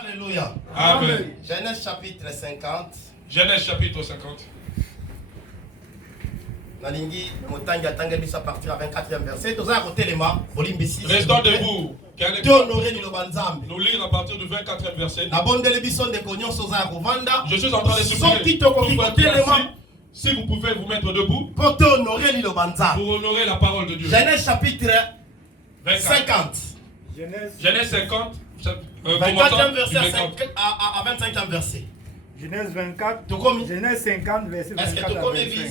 Alléluia. Amen. Genèse chapitre 50. Genèse chapitre 50. Nalingi motangi atanga bisa partir à 24e verset. Toza côté lema bolimbisi. Restons debout. Nous lire à partir du 24e verset. Je suis en train de supplier. Si vous pouvez vous mettre debout pour honorer la parole de Dieu. Genèse chapitre 50. Genèse 50. 24e verset à 25e verset. Genèse 24. Genèse 50 verset 24 à 25.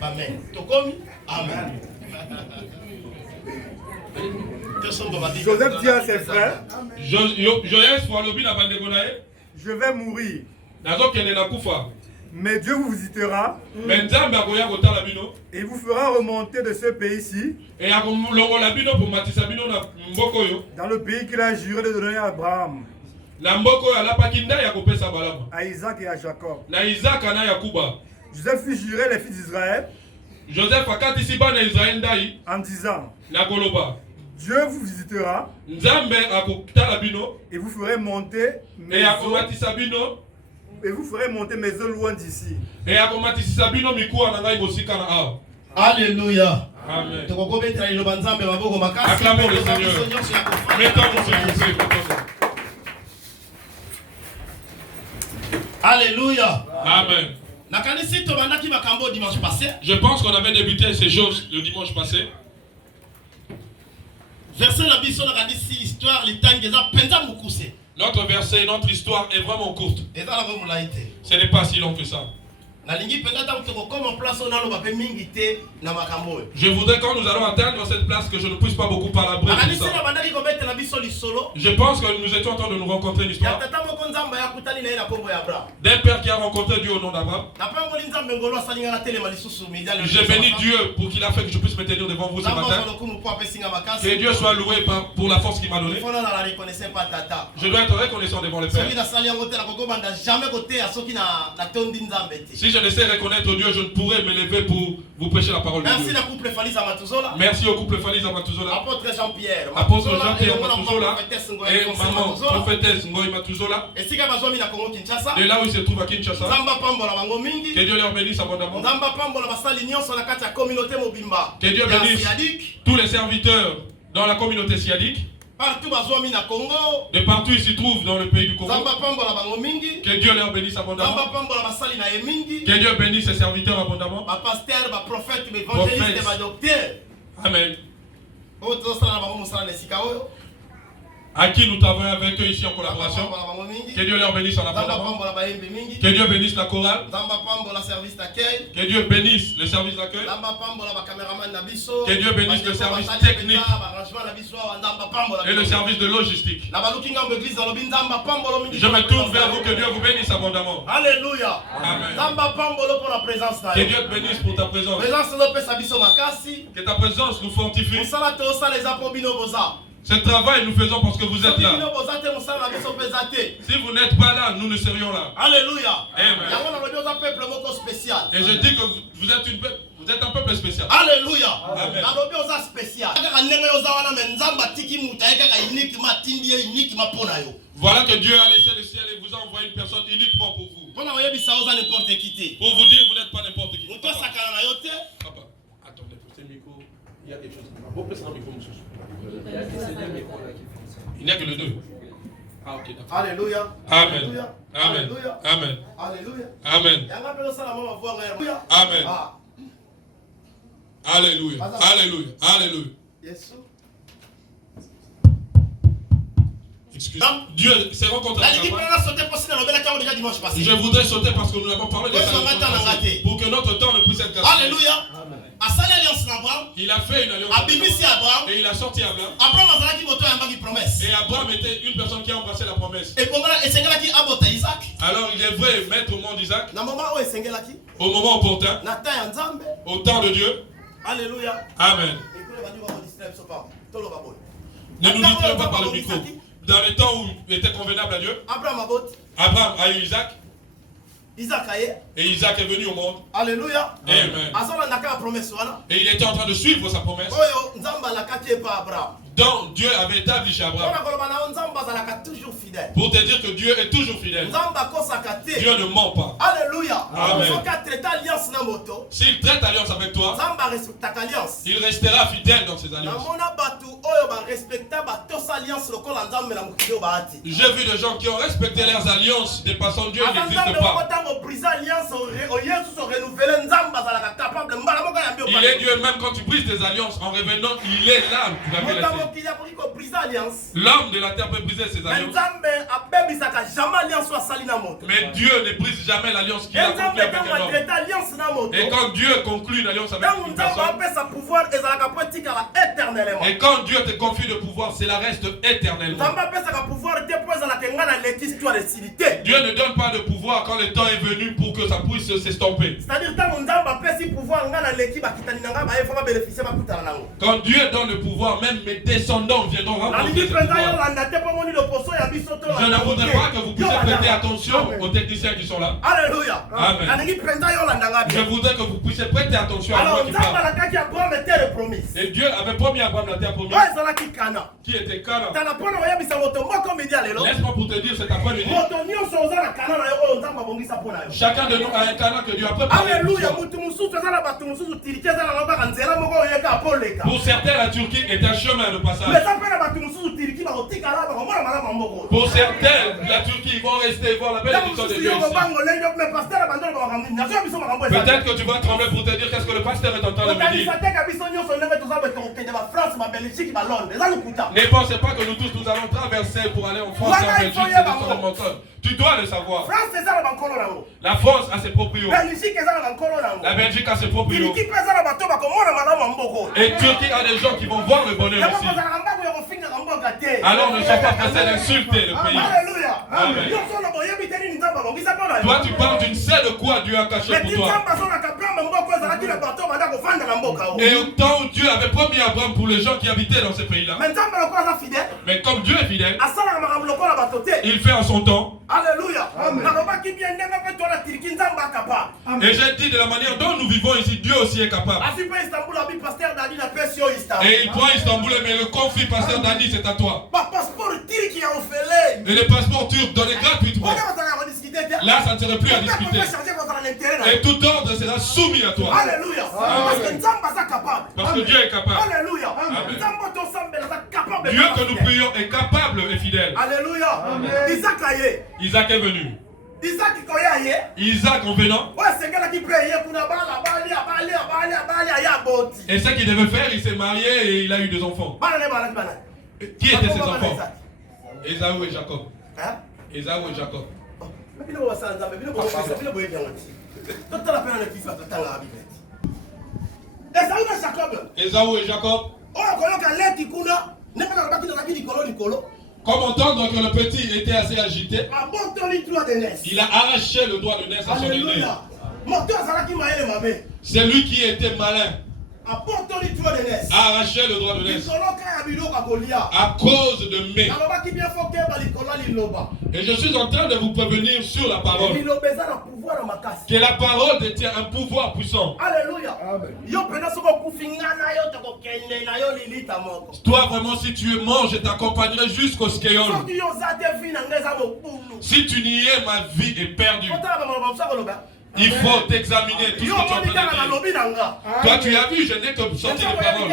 Amen. Amen. Joseph dit à ses frères, je vais mourir. Mais Dieu vous visitera et vous fera remonter de ce pays-ci dans le pays qu'il a juré de donner à Abraham, à Isaac et à Jacob. Joseph fit jurer les fils d'Israël en disant, Dieu vous visitera et vous ferez monter mes eaux loin d'ici. Alléluia. Amen. Acclamons le Seigneur. Mettons-nous s'il vous plaît. Alléluia. Amen. Je pense qu'on avait débuté ces choses le dimanche passé. Notre verset, notre histoire est vraiment courte. Ce n'est pas si long que ça. Je voudrais quand nous allons atteindre cette place que je ne puisse pas beaucoup parler de ça. Je pense que nous étions en train de nous rencontrer l'histoire d'un père qui a rencontré Dieu au nom d'Abraham. J'ai béni Dieu pour qu'il a fait que je puisse me tenir devant vous ce matin. Que Dieu soit loué pour la force qu'il m'a donnée. Je dois être reconnaissant devant le Père. Si je ne sais reconnaître Dieu, je ne pourrais me lever pour vous prêcher la parole de Dieu. Merci au couple Faliza Matuzola. Apôtre Jean-Pierre Matuzola et maman prophétesse Ngoï Matuzola. Et là où il se trouve à Kinshasa. Que Dieu leur bénisse abondamment. Que Dieu bénisse tous les serviteurs dans la communauté siadique. De partout ils se trouvent dans le pays du Congo. Que Dieu leur bénisse abondamment. Que Dieu bénisse ses serviteurs abondamment. Prophète. Amen. À qui nous travaillons avec eux ici en collaboration. Que Dieu leur bénisse en abondamment. Que Dieu bénisse la chorale. Que Dieu bénisse le service d'accueil. Que Dieu bénisse le service technique et le service de logistique. Je me tourne vers vous, que Dieu vous bénisse abondamment. Alléluia. Amen. Que Dieu te bénisse pour ta présence. Que ta présence nous fortifie. Ce travail nous faisons parce que vous êtes là. Si vous n'êtes pas là, nous ne serions là. Alléluia. Amen. Et je dis que vous êtes un peuple spécial. Alléluia. Amen. Voilà que Dieu a laissé le ciel et vous a envoyé une personne uniquement pour vous. Pour vous dire vous n'êtes pas n'importe qui. Papa, attendez, pour ce micro, il y a quelque chose. Il n'y a que le deux. Ah, ok, d'accord. Alléluia. Amen. Amen. Amen. Alléluia. Amen. Amen. Alléluia. Alléluia. Alléluia. Excusez-moi. Dieu s'est rencontré avec Abraham. Je voudrais sauter parce que nous n'avons parlé de ça pour que notre temps ne puisse être gâché. Alléluia. Il a fait une alliance et il a sorti Abraham. Et Abraham était une personne qui a embrassé la promesse. Alors il devrait mettre au monde d'Isaac au moment opportun, au temps de Dieu. Alléluia. Amen. Ne nous distrayons pas par le micro. Dans le temps où il était convenable à Dieu, Abraham a eu Isaac. Et Isaac est venu au monde. Alléluia. Amen. Et il était en train de suivre sa promesse. Donc Dieu avait établi chez Abraham. Pour te dire que Dieu est toujours fidèle. Dieu ne ment pas. Alléluia. Amen. S'il traite alliance avec toi, il restera fidèle dans ses alliances. J'ai vu des gens qui ont respecté leurs alliances dépassant Dieu, il n'existe pas. Il est Dieu même quand tu brises tes alliances en revenant, il est là pour la vérité. L'homme de la terre peut briser ses alliances. Mais Dieu ne brise jamais l'alliance qu'il a conclue avec un homme. Et quand Dieu conclut une alliance avec une personne, et quand Dieu te confie le pouvoir, cela reste éternellement. Dieu ne donne pas de pouvoir quand le temps est venu pour que ça puisse s'estomper. Quand Dieu donne le pouvoir, même mes descendants viendront rencontrer ce pouvoir. Je ne voudrais pas que vous puissiez prêter attention aux techniciens qui sont là. Alléluia. Amen. Je voudrais que vous puissiez prêter attention à moi qui parle. Et Dieu avait promis à Abraham la terre promise. Qui était Canaan. Laisse-moi pour te dire cet après-midi. Chacun de nous a un Canaan que Dieu a préparé. Alléluia. Pour certains, la Turquie est un chemin de passage. Pour certains, la Turquie, ils vont rester voir la bénédiction de Dieu ici. Peut-être que tu vas trembler pour te dire qu'est-ce que le pasteur est en train de me dire. Ne pensez pas que nous tous nous allons traverser pour aller en France et en Belgique, c'est des choses montantes. Tu dois le savoir. La France a ses propres eaux. La Belgique a ses propres eaux. Et Turquie a des gens qui vont voir le bonheur aussi. Alors ne sois pas pressé d'insulter le pays. Amen. Toi tu parles, tu ne sais de quoi Dieu a caché pour toi. Et au temps où Dieu avait promis à Abraham pour les gens qui habitaient dans ce pays-là. Mais comme Dieu est fidèle, il fait en son temps. Alléluia. Et j'ai dit de la manière dont nous vivons ici, Dieu aussi est capable. Et il prend Istanbul, mais le conflit pasteur Dani, c'est à toi. Et les passeports turcs donnés gratuitement. Là, ça ne serait plus à discuter. Et tout ordre sera soumis à toi. Alléluia. Parce que Dieu est capable. Alléluia. Amen. Dieu que nous prions est capable et fidèle. Alléluia. Isaac est venu. Isaac en venant. Et ce qu'il devait faire, il s'est marié et il a eu 2 enfants. Qui étaient ses enfants? Ésaü et Jacob. Ésaü et Jacob. Ésaü et Jacob. Comme entendre que le petit était assez agité, il a arraché le doigt de Ness à son aîné. C'est lui qui était malin. A arraché le doigt de Ness à cause de mai. Et je suis en train de vous prévenir sur la parole. Que la parole détient un pouvoir puissant. Alléluia. Toi vraiment, si tu es mort, je t'accompagnerai jusqu'au Skéol. Si tu n'y es, ma vie est perdue. Il faut t'examiner tout ce que tu es en train de dire. Toi tu as vu, je n'ai que sorti les paroles.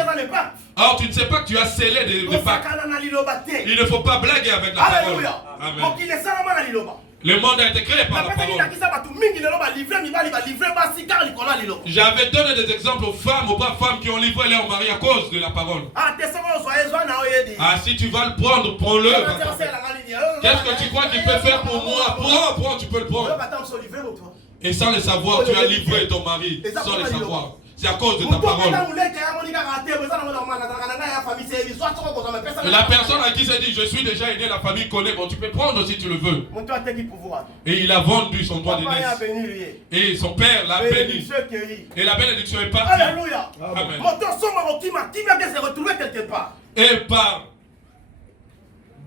Or tu ne sais pas que tu as scellé des pactes. Il ne faut pas blaguer avec la parole. Amen. Le monde a été créé par la parole. J'avais donné des exemples aux femmes, aux braves femmes qui ont livré leur mari à cause de la parole. Ah, si tu vas le prendre, prends-le. Qu'est-ce que tu crois qu'il peut faire pour moi? Prends, tu peux le prendre. Et sans le savoir, tu as livré ton mari. Sans le savoir. C'est à cause de ta parole. La personne à qui s'est dit, je suis déjà aîné, la famille connaît. Bon, tu peux prendre si tu le veux. Et il a vendu son droit d'aînesse. Et son père l'a béni. Et la bénédiction est partie. Alléluia. Amen. Et par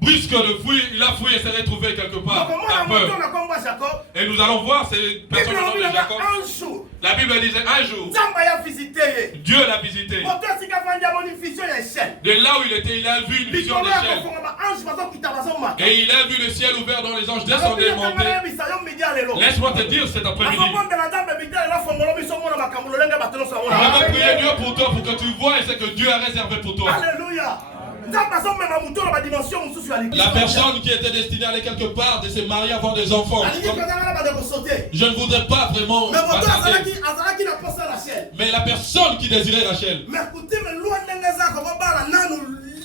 Puisque il a fouillé et s'est retrouvé quelque part par peur. Et nous allons voir ces personnes au nom de Jacob. La Bible disait un jour, Dieu l'a visité. De là où il était, il a vu une vision d'échelle. Et il a vu le ciel ouvert dont les anges descendaient et montaient. Laisse-moi te dire cet après-midi. Je vais prier Dieu pour toi, pour que tu vois ce que Dieu a réservé pour toi. Alléluia. La personne qui était destinée à aller quelque part, de se marier, avoir des enfants. Je ne voudrais pas vraiment m'attarder. Mais la personne qui désirait Rachel.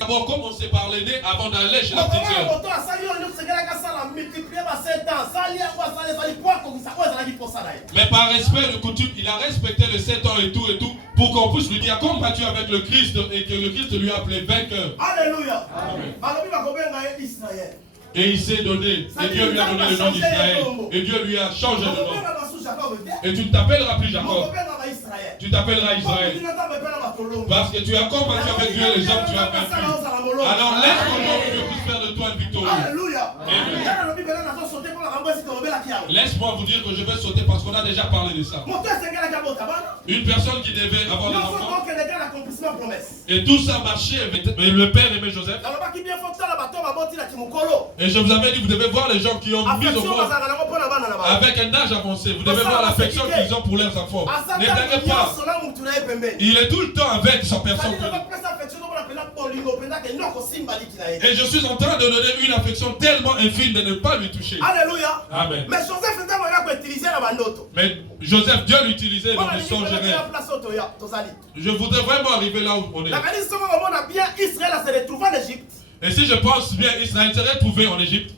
D'abord commencer par l'aîné avant d'aller chez la petite sœur. Mais par respect de coutume, il a respecté les 7 ans et tout pour qu'on puisse lui dire combattu avec le Christ et que le Christ lui a appelé vainqueur. Alléluia. Et il s'est donné, et Dieu lui a donné le nom d'Israël, et Dieu lui a changé de nom. Et tu ne t'appelleras plus Jacob, tu t'appelleras Israël. Parce que tu as combattu avec Dieu les hommes, tu as vaincu. Alors laisse ton nom que Dieu puisse faire de toi une victoire. Alléluia. Laisse-moi vous dire que je vais sauter parce qu'on a déjà parlé de ça. Une personne qui devait avoir des enfants. Et tout ça marchait, mais le père aimait Joseph. Et je vous avais dit, vous devez voir les gens qui ont mis au monde avec un âge avancé. Vous devez voir l'affection qu'ils ont pour leurs enfants. N'éteignez pas. Il est tout le temps avec sa personne. Et je suis en train de donner une affection tellement infime de ne pas lui toucher. Alléluia. Amen. Mais Joseph, Dieu l'utilisait dans les songes et rêves. Je voudrais vraiment arriver là où on est. Et si je pense bien, Israël serait trouvé en Égypte.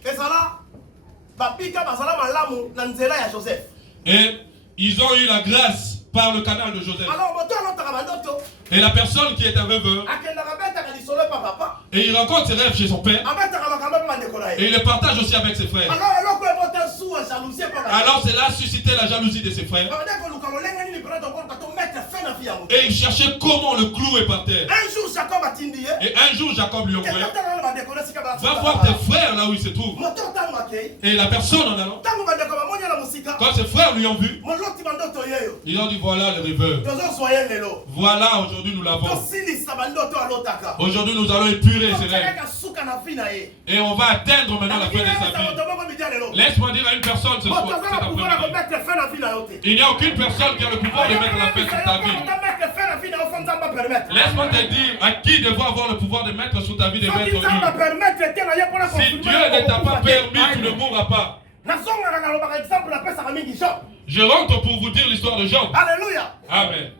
Et ils ont eu la grâce par le canal de Joseph. Et la personne qui est un veuve, et il raconte ses rêves chez son père, et il les partage aussi avec ses frères. Alors cela a suscité la jalousie de ses frères. Et il cherchait comment le clouer par terre. Et un jour Jacob lui envoya: va voir tes frères là où ils se trouvent. Et la personne en allant, quand ses frères lui ont vu, ils ont dit: voilà le rêveur. Voilà, aujourd'hui nous l'avons. Aujourd'hui nous allons épurer ses rêves. Et on va atteindre maintenant la fin de sa vie. Laisse-moi dire à une personne ce soir, cet après-midi, il n'y a aucune personne qui a le pouvoir de mettre la fin sur ta vie. Laisse-moi te dire à qui devrait avoir le pouvoir de mettre sur ta vie, de mettre lui. Si Dieu ne t'a pas permis, tu ne mourras pas. Je rentre pour vous dire l'histoire de Job. Alléluia. Amen.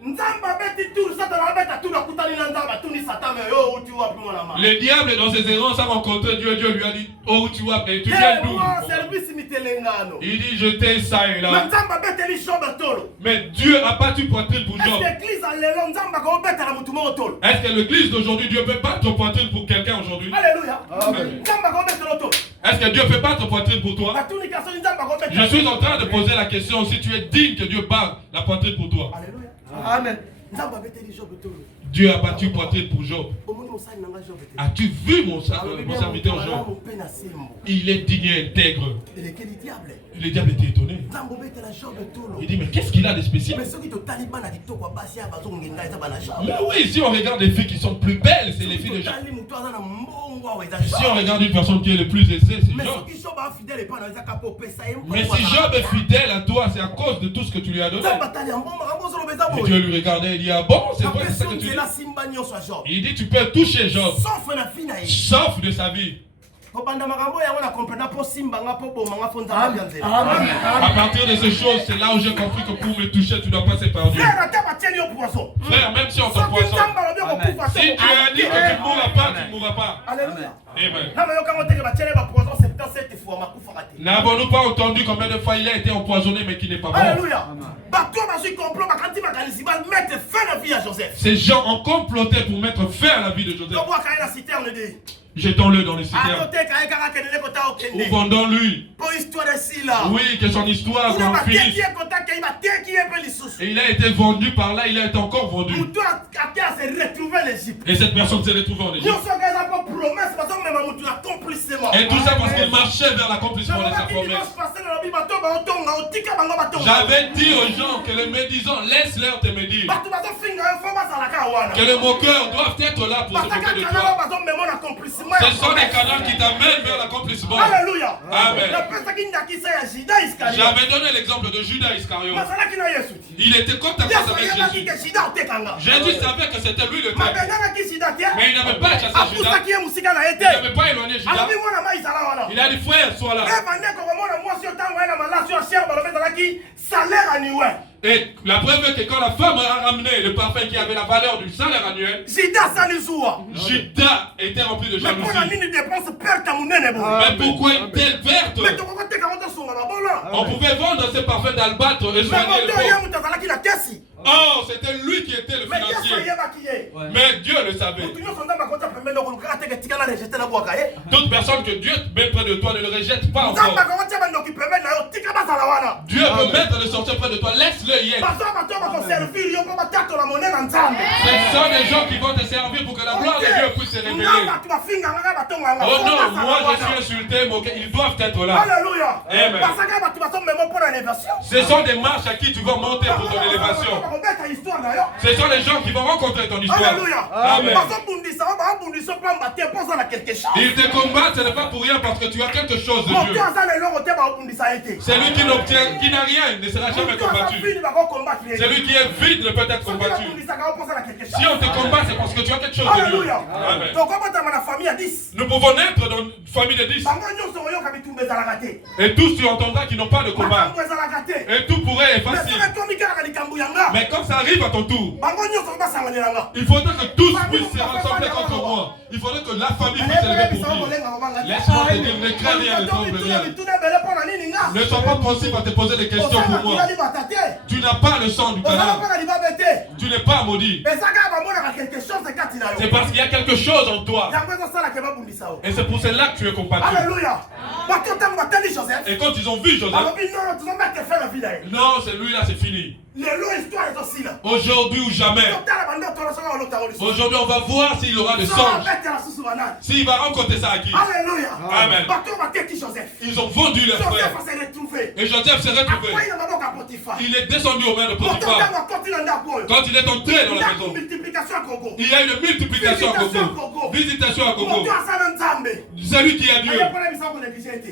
Le diable dans ses errances a rencontré Dieu. Dieu lui a dit: oh, tu vois, et tu viens d'où? Il dit: je t'ai ça et là. Mais Dieu a battu poitrine pour Job. Est-ce que l'église d'aujourd'hui, Dieu peut battre poitrine pour quelqu'un aujourd'hui? Alléluia. Est-ce que Dieu peut battre poitrine pour toi? Je suis en train de poser la question si tu es digne que Dieu batte la poitrine pour toi. Alléluia. Amen. Dieu a battu poitrine pour Job. As-tu vu mon serviteur Job? Il est digne et intègre. Le diable était étonné. Il dit: mais qu'est-ce qu'il a de spécial? Mais oui, si on regarde les filles qui sont plus belles, c'est les filles de Job. Si on regarde une personne qui est le plus aisée, c'est Job. Mais si Job est fidèle à toi, c'est à cause de tout ce que tu lui as donné. Et Dieu lui regardait et dit: ah bon, c'est vrai, c'est ça que tu dis? Il dit: tu peux toucher Job, sauf de sa vie. À partir de ces choses, c'est là où j'ai compris que pour me toucher, tu ne dois pas s'épargner. Frère, même si on t'empoisonne, si tu as dit que tu ne mourras pas, tu ne mourras pas. Alléluia. Amen. N'avons-nous pas entendu combien de fois il a été empoisonné mais qui n'est pas mort? Alléluia. Ces gens ont comploté pour mettre fin à la vie de Joseph. Jetons-le dans les citernes. Ou vendons-lui. Oui, que son histoire soit finie. Et il a été vendu par là, il a été encore vendu. Et cette personne s'est retrouvée en Égypte. Et tout ça parce qu'il marchait vers l'accomplissement de sa promesse. J'avais dit aux gens que les médisants, laisse-leur te médire. Que les moqueurs doivent être là pour se moquer de toi. Ce sont des canaux qui t'amènent vers l'accomplissement. Alléluia. Amen. J'avais donné l'exemple de Judas Iscariote. Il était contre avec Jésus. Jésus savait que c'était lui le temple. Mais il n'avait pas chassé Judas. Il n'avait pas éloigné Judas. Il a dit, frère, sois là. Et la preuve est que quand la femme a ramené le parfum qui avait la valeur du salaire annuel, Judas était rempli de jalousie. Mais pourquoi une telle perte? On pouvait vendre ce parfum d'albâtre et soigner le pauvre. Oh, c'était lui qui était le financier. Mais Dieu le savait. Toute personne que Dieu met près de toi ne le rejette pas encore. Dieu peut mettre le sortir près de toi. Laisse-le y être. Ce sont des gens qui vont te servir pour que la gloire de Dieu puisse se révéler. Oh non, moi je suis insulté, moqué. Ils doivent être là. Alléluia. Amen. Ce sont des marches à qui tu vas monter pour ton élévation. Ce sont les gens qui vont rencontrer ton histoire. Alléluia. Amen. Ils te combattent, ce n'est pas pour rien parce que tu as quelque chose de Dieu. Celui qui n'obtient, qui n'a rien, ne sera jamais combattu. Celui qui est vide ne peut être combattu. Si on te combat, c'est parce que tu as quelque chose de Dieu. Amen. Nous pouvons naître dans une famille de 10. Et tous tu entendras qu'ils n'ont pas de combat. Et tout pourrait être facile. Mais quand ça arrive à ton tour, il faudrait que tous puissent se rassembler contre moi. Il faudrait que la famille puisse s'élever pour dire. Laisse-moi te dire, ne crains rien, ne tremble rien. Ne sois pas pensif à te poser des questions pour moi. Tu n'as pas le sang du canard. Tu n'es pas maudit. C'est parce qu'il y a quelque chose en toi. Et c'est pour cela que tu es combattu. Alléluia. Et quand ils ont vu Joseph, non, c'est lui là, c'est fini. Aujourd'hui ou jamais. Aujourd'hui, on va voir s'il aura le sang. S'il va rencontrer ça à qui? Alléluia. Amen. Ils ont vendu leur frère. Et Joseph s'est retrouvé. Il est descendu aux mains de Potiphar. Quand il est entré dans la maison, il y a une multiplication à Gogo. Visitation à Gogo. Celui qui a Dieu.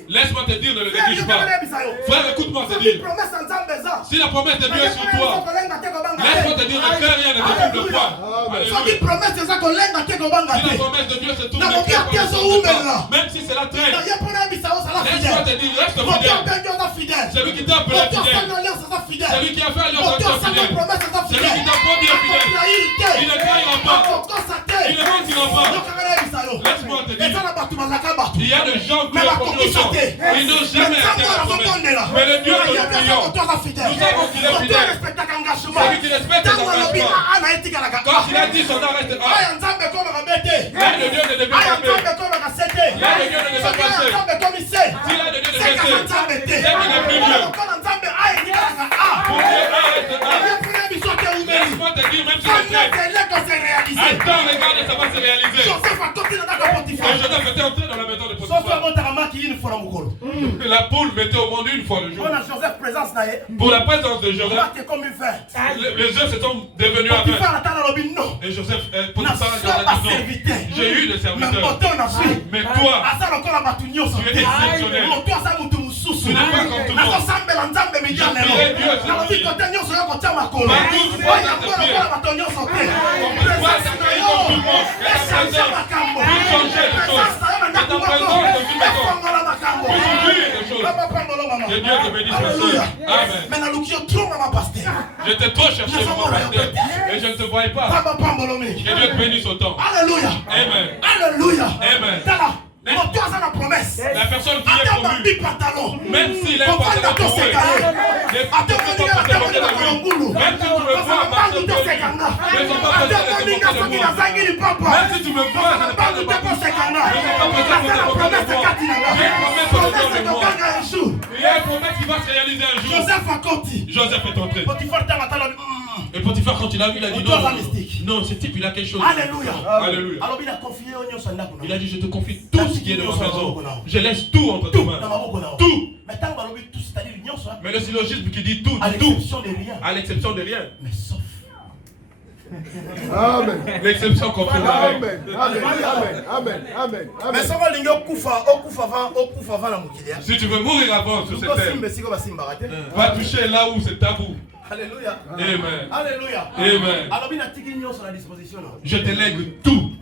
Laisse-moi te dire, ne le néglige pas. Frère, écoute-moi te dire. Si la promesse de Dieu est sur toi, laisse-moi te dire, ne fais rien, ne te trompe de toi. Si la promesse de Dieu se tourne de toi, même si c'est la traîne, laisse-moi te dire, reste fidèle. Celui qui t'a appelé fidèle, celui qui a fait alliance avec toi fidèle, celui qui t'a promis fidèle, il ne trahira pas, il ne mentira pas. Laisse-moi te dire, il y a des gens qui ont promis au sang, ils n'ont jamais atteint la promesse. Mais le Dieu que nous prions, nous savons qu'il est fidèle. Celui qui respecte ses engagements. Quand il a dit son nom reste là, le Dieu ne devait pas passer. Le Dieu ne devait pas passer. S'il a de Dieu de passer, c'est qu'il n'est plus Dieu. Pour Dieu, reste là. Laisse-moi te dire, même si c'est très. Attends, regarde, ça va se réaliser. Et Joseph était entré dans la maison de Potiphar. La poule mettait au monde une fois le jour. Pour la présence de Joseph, les œufs se sont devenus aveugles. Et Joseph, Potiphar a dit non. J'ai eu des serviteurs. Mais toi, tu es exceptionnel. Tu n'es pas comme tout le monde. Je prie Dieu sur lui. Partout, tu vois, ça te pire. Pourquoi ça crie comme tout le monde? Et ta présence peut changer les choses. Et ta présence de vie peut ouvrir les choses. Que Dieu te bénisse, ma soeur. Amen. Je t'ai trop cherché, mon pasteur. Et je ne te voyais pas. Que Dieu te bénisse autant. Alléluia. Amen. Alléluia. Amen. La personne qui est promu, même s'il est pas très trouvé, même si tu me vois passer le même si tu me vois passer le même si tu me vois, je ne parle pas de il y a une promesse qui va se réaliser un jour. Joseph est entré. Et Potiphar, quand il a vu, il a dit non, ce type, il a quelque chose. Alléluia. Alléluia. Alors il a confié au Nyonso Ndako. Il a dit, je te confie tout ce qui est de ma maison. Je laisse tout entre tes mains. Tout. Mais le syllogisme qui dit tout, dit tout. À l'exception de rien. Mais sauf. Amen. L'exception confirme la règle. Amen. Mais ça va l'ingo kufa avant la moukilia. Si tu veux mourir avant sur cette terre, va toucher là où c'est tabou. Alléluia. Amen. Alléluia. Amen. Alors il a tiki Nyonso sur la disposition. Je te lègue tout.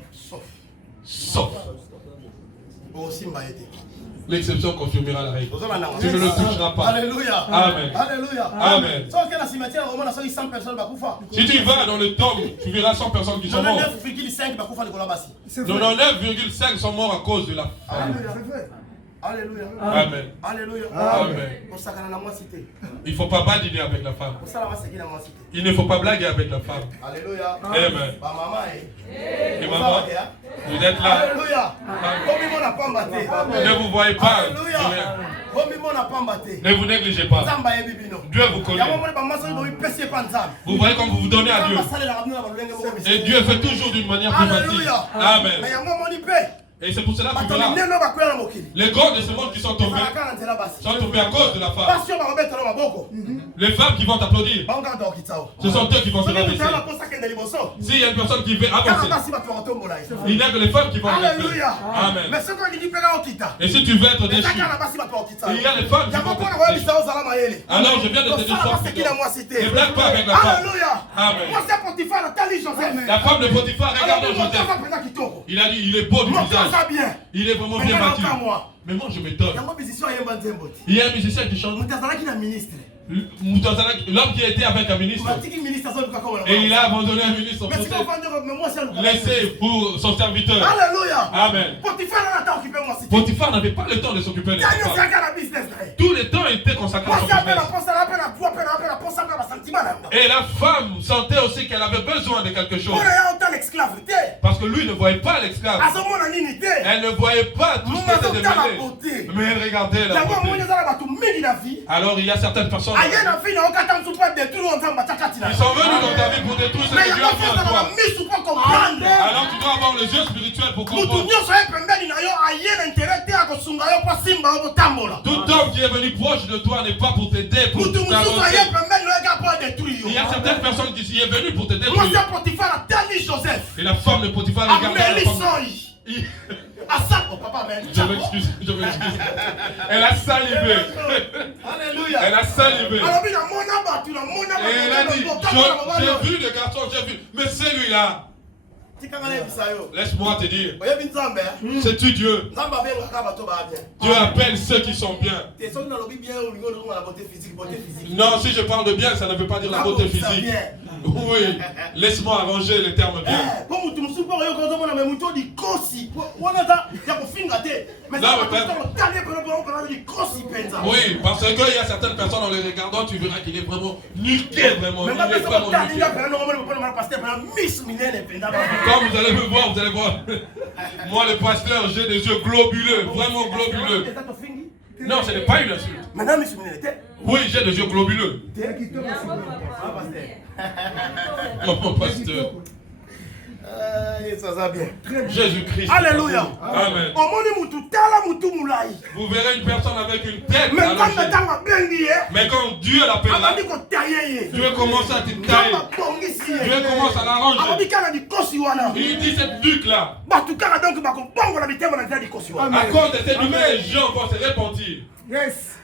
Sauf. L'exception confirmera la règle. Tu ne le toucheras pas. Alléluia. Amen. Alléluia. Amen. Si tu vas dans le temple, tu verras 100 personnes qui sont mortes. 99,5 sont morts à cause de la faim. Alléluia. Amen. Alléluia. Amen. Il ne faut pas badiner avec la femme. Il ne faut pas blaguer avec la femme. Alléluia. Amen. Et maman, vous êtes là. Alléluia. Ne vous voyez pas. Ne vous négligez pas. Dieu vous connaît. Vous voyez comme vous vous donnez à Dieu. Et Dieu fait toujours d'une manière plus facile. Amen. Et c'est pour cela que tu verras les grands de ce monde qui sont tombés à cause de la femme. Les femmes qui vont t'applaudir, ce sont eux qui vont se rabaisser. S'il y a une personne qui veut avancer, il n'y a que les femmes qui vont rester. Amen. Et si tu veux être déchu, il y a les femmes qui vont te déchu. Alors je viens de te dire ça. Ne blague pas avec la femme. Amen. La femme de Potiphar, regardons Joseph. Il a dit, il est beau du visage. Il est vraiment bien bâti. Mais moi je m'étonne. Il y a un musicien qui chante. L'homme qui était avec un ministre. Et il a abandonné un ministre. Laissé pour son serviteur. Alléluia. Amen. Potiphar n'avait pas le temps de s'occuper de sa femme. Tout le temps était consacré à son business. Et la femme sentait aussi qu'elle avait besoin de quelque chose. Parce que lui ne voyait pas l'esclave. Elle ne voyait pas tout ce qui était demandé. Mais elle regardait la beauté. Alors il y a certaines personnes. Ils sont venus dans ta vie pour détruire ce que Dieu a fait en toi. Alors tu dois avoir les yeux spirituels pour comprendre. Tout homme qui est venu proche de toi n'est pas pour t'aider, pour t'avancer. Il y a certaines personnes qui y sont venues pour te détruire. Et la femme de Potiphar regardait la femme. Je m'excuse. Elle a salivé. Alléluia. Elle a salivé. Et elle a dit, j'ai vu le garçon, j'ai vu. Mais celui-là. Laisse-moi te dire. C'est-tu Dieu? Dieu appelle ceux qui sont bien. Non, si je parle de bien, ça ne veut pas dire la beauté physique. Oui, laisse-moi arranger les termes bien. Oui, parce qu'il y a certaines personnes en les regardant, tu verras qu'il est vraiment niqué, vraiment. Il est vraiment niqué. Quand vous allez me voir, vous allez voir. Moi, le pasteur, j'ai des yeux globuleux, vraiment globuleux. Non, ce n'est pas une insulte. Oui, j'ai des yeux globuleux. Mon pasteur. Jésus-Christ. Alléluia. Amen. Vous verrez une personne avec une tête allongée. Mais quand Dieu l'appellera, Dieu commence à te tailler. Dieu commence à l'arranger. Il dit cette duc-là. À cause de cette duc, les gens vont se repentir. Yes.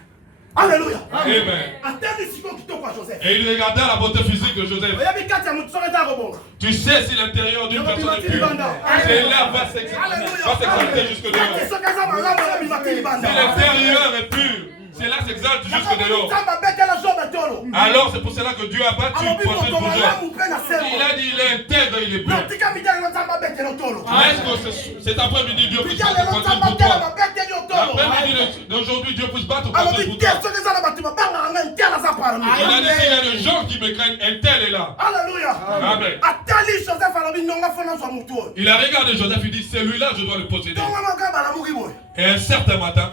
Alléluia. Amen. Et il regardait la beauté physique de Joseph. Tu sais si l'intérieur d'une personne est pure, c'est là va s'exalter jusque dehors. Si l'intérieur est pur, c'est là s'exalte jusque dehors. Alors c'est pour cela que Dieu a battu le prophète pour Job. Il a dit il est intègre, il est pur. Est-ce que cet après-midi Dieu peut faire des prophètes pour toi? L'après-midi d'aujourd'hui, Dieu puisse battre pour toi. Il a dit qu'il y a des gens qui me craignent, un tel est là. Alléluia. Amen. Il a regardé Joseph, il dit, celui-là, je dois le posséder. Et un certain matin,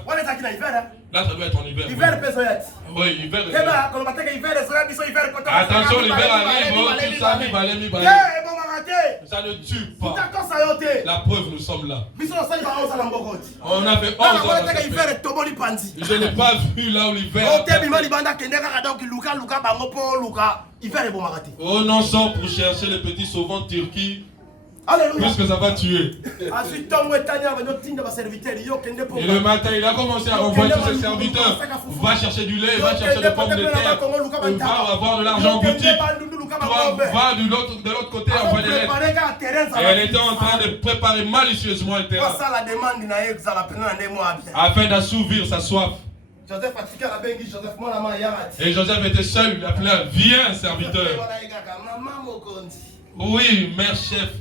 là, ça doit être en hiver. Oui, hiver. Attention, l'hiver arrive, tout ça, ça ne tue pas. La preuve, nous sommes là. On a fait 11 ans. Je n'ai pas vu là où l'hiver. Oh non, sort pour chercher les petits sauvants de Turquie. Puisque ça va tuer. Et le matin, il a commencé à renvoyer tous ses serviteurs. Va chercher du lait, va chercher des pommes de terre. Va avoir de l'argent en boutique. Va de l'autre côté envoyer des lettres. Et elle était en train de préparer malicieusement le terrain afin d'assouvir sa soif. Et Joseph était seul, il appelait, viens serviteur. Oui, mère chef.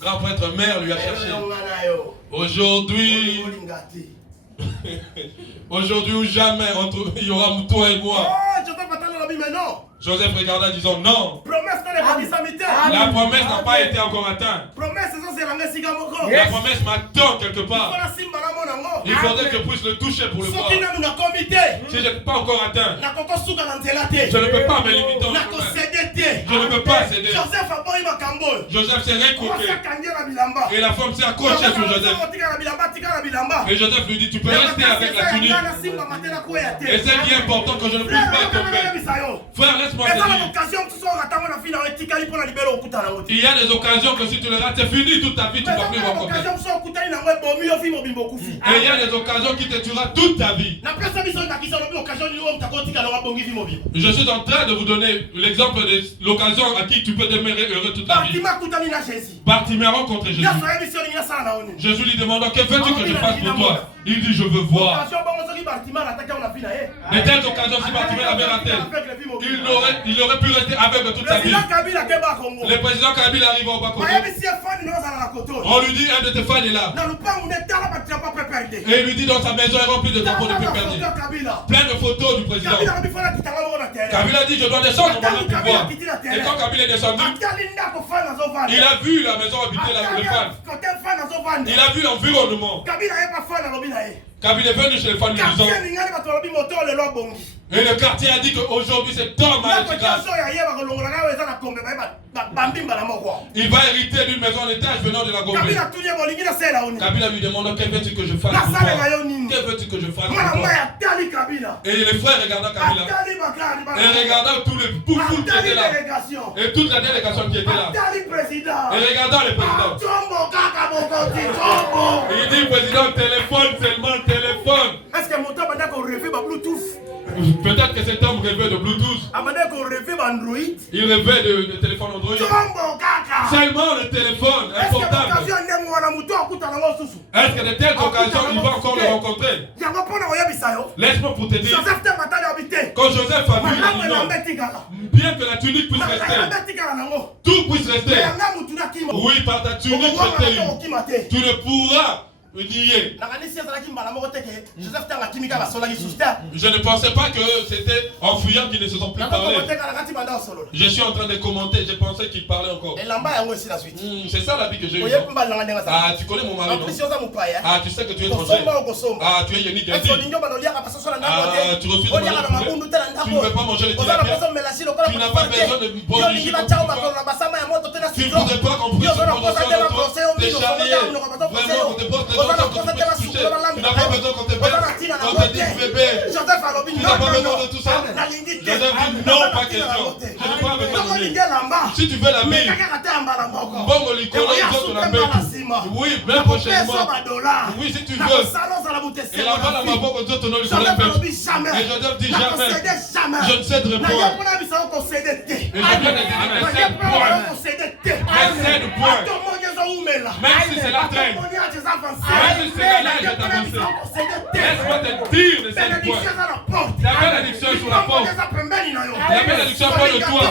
Grand prêtre mère lui a cherché. Aujourd'hui, aujourd'hui ou jamais, il y aura toi et moi. Joseph regarda en disant non. La promesse n'a pas été encore atteinte. La promesse m'attend quelque part. Il faudrait que je puisse le toucher pour le voir. Si je n'ai pas encore atteint, je ne peux pas me limiter au chemin. Je ne peux pas céder. Joseph s'est recouché. Et la femme s'est accrochée sur Joseph. Et Joseph lui dit, tu peux rester avec la tunique. Et c'est qui est important que je ne puisse pas tomber. Frère, laisse-moi te dire. Il y a des occasions que si tu les rates, c'est fini toute ta vie, tu ne vas plus rencontrer. Et il y a des occasions qui te tueront toute ta vie. Je suis en train de vous donner l'exemple de l'occasion à qui tu peux demeurer heureux toute ta vie. Bartimée rencontre Jésus. Jésus lui demande, que veux-tu que je fasse pour toi? Il dit, je veux voir. De telles occasions, si Bartimée avait raté, il aurait pu rester aveugle toute sa vie. Le président Kabila arrive au bas côté. On lui dit, un de tes fans est là. Et il lui dit, dans sa maison est remplie de drapeaux de paix perdus. Plein de photos du président. Kabila dit, je dois descendre au moment pour voir. Et quand Kabila est descendu, il a vu la maison habitée des fans. Il a vu l'environnement. Kabila est venu chez les fans lui disant, et le quartier a dit qu'aujourd'hui cet homme a l'efficace. Il va hériter d'une maison d'étage venant de la Gombe. Kabila lui demande, que veux-tu que je fasse pour toi? Que veux-tu que je fasse pour toi? Et les frères regardant Kabila, et regardant tous les poufous qui étaient là, et toute la délégation qui était là, et regardant le président, il dit, président, téléphone seulement, téléphone. Est-ce que mon temps maintenant qu'on rêvait par Bluetooth? Peut-être que cet homme rêvait de Bluetooth. Il rêvait de téléphone Android. Seulement le téléphone, un portable. Est-ce que de telles occasions, il va encore le rencontrer? Laisse-moi pour te dire. Quand Joseph a vu bien que la tunique puisse rester, tout puisse rester. Oui, par ta tunique, tu ne pourras nier. Je ne pensais pas que c'était en fuyant qu'ils ne se sont plus parlé. Je suis en train de commenter, je pensais qu'ils parlaient encore. C'est ça la vie que j'ai eue. Ah, tu connais mon mari, non? Ah, tu sais que tu es étranger. Ah, tu es Yannick Gandhi. Ah, tu refuses de manger le poulet. Tu ne veux pas manger les tilapias. Tu n'as pas besoin de boire du jus. Tu ne voudrais pas qu'on puisse se prendre soin de toi. T'es charrié. Vraiment, on te pose des choses que tu peux te toucher. Tu n'as pas besoin qu'on te baisse. On te dit bébé. Tu n'as pas besoin de tout ça. Joseph dit non, pas question. Je n'ai pas besoin de lui. Si tu veux la mine, bon, on lui connaît, les autres la mettent. Oui, même prochainement. Oui, si tu veux. Et là-bas, la maman, les autres ne lui connaissent pas. Et Joseph dit jamais. Je ne céderai point. Et je viens de dire, mais cède point. Même si c'est la traîne. Même si c'est la neige est avancée. Laisse-moi te dire de cède point. Il y avait l'addiction sur la porte. Il y avait l'addiction à de toi.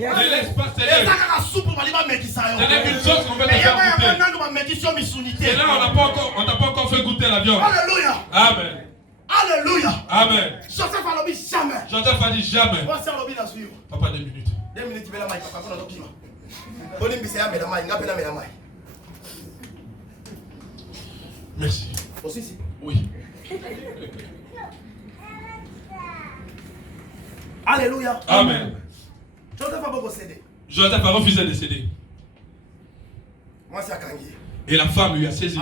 Ne laisse pas céder. Ce n'est qu'une chose qu'on veut te faire goûter. Et là, on n'a pas encore fait veut goûter la viande. Alléluia. Amen. Alléluia. Amen. Joseph a lobby jamais. Joseph a dit jamais. Moi, c'est un lobby dans ce livre. Papa, 2 minutes. 2 minutes, tu veux la maille, papa, on a l'opima. On est bissé à la maille, on a la maille. Merci. Aussi, si. Oui. Alléluia. Amen. Joseph a beaucoup cédé. Joseph a refusé de céder. Moi, c'est à Kangi. Et la femme lui a saisi.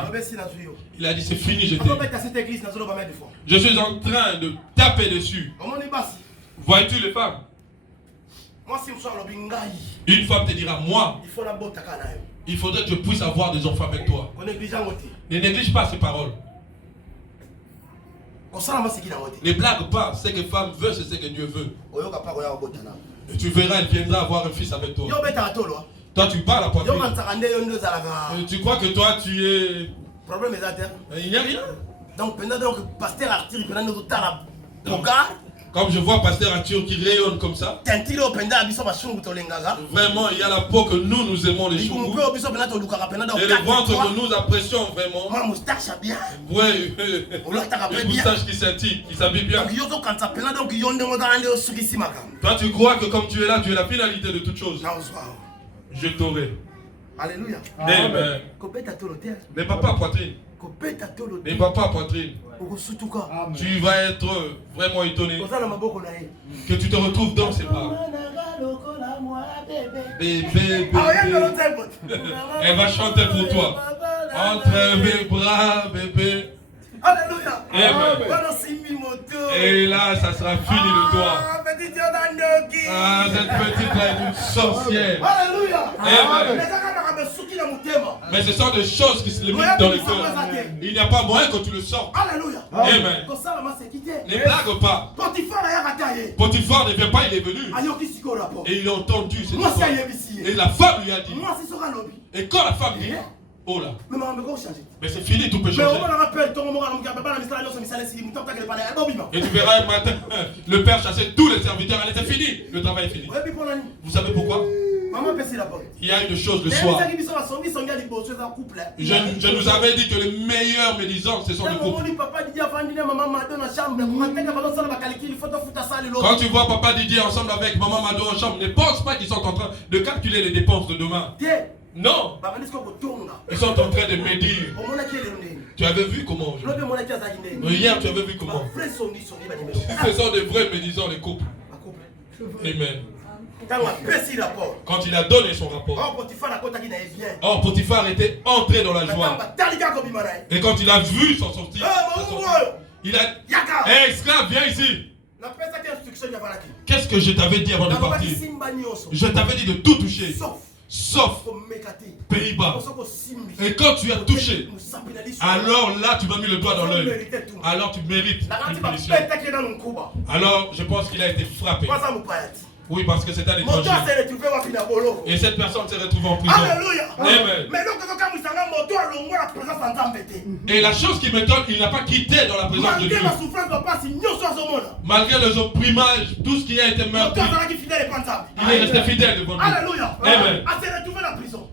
Il a dit c'est fini, je t'ai. Je suis en train de taper dessus. Vois-tu les femmes? Une femme te dira moi, il faudrait que je puisse avoir des enfants avec toi. Ne néglige pas ces paroles. Ne blague pas, ce que femme veut, c'est ce que Dieu veut. Et tu verras, elle viendra avoir un fils avec toi. Toi, tu parles à poitrine. Tu crois que toi, tu es... Problème est à terre. Il n'y a rien. Donc, pendant que pasteur Arthur, pendant que tu as comme je vois pasteur Arthur qui rayonne comme ça. Vraiment, il y a la peau que nous aimons les choux. Et le ventre que nous apprécions vraiment. Oui, le moustache qui scintille, qui s'habille bien. Toi, tu crois que comme tu es là, tu es la finalité de toute chose. Je t'aurai. Alléluia. Amen. N'aie pas poitrine. N'aie pas poitrine. Tu vas être vraiment étonné que tu te retrouves dans ses bras. Bébé. Elle va chanter pour toi. Entre mes bras, bébé. Alléluia. Amen. Et là, ça sera fini de toi. Ah, cette petite là est une sorcière. Alléluia. Amen. Mais ce sont des choses qui se limitent dans le cœur. Il n'y a pas moyen que tu le sortes. Alléluia. Amen. Ne blague pas. Potiphar ne vient pas, il est venu. Et il a entendu cette histoire. Et la femme lui a dit. Et quand la femme dit, oh là. Mais c'est fini, tout peut changer. Et tu verras un matin, le père chassait tous les serviteurs. Elle était finie. Le travail est fini. Vous savez pourquoi? Il y a une chose le soir. Je nous avais dit que les meilleurs médisants, ce sont les couples. Quand tu vois papa Didier ensemble avec maman Mado en chambre, ne pense pas qu'ils sont en train de calculer les dépenses de demain. Non. Ils sont en train de médire. Tu avais vu comment hier, tu avais vu comment? Ce sont des vrais médisants, les couples. Amen. Quand il a donné son rapport. Or, Potiphar était entré dans la joie. Et quand il a vu s'en sortir, il a dit, hé, esclave, viens ici. Qu'est-ce que je t'avais dit avant de partir? Je t'avais dit de tout toucher. Sauf Pays-Bas. Et quand tu as touché, alors là tu m'as mis le doigt dans l'œil. Alors tu mérites une punition. Alors je pense qu'il a été frappé. Oui, parce que c'est un étranger. Et cette personne s'est retrouvée en prison. Alléluia. Amen. Et la chose qui m'étonne, il n'a pas quitté dans la présence de Dieu. Malgré les opprimages, tout ce qui a été meurtri, il est resté fidèle devant Dieu. Alléluia. Amen.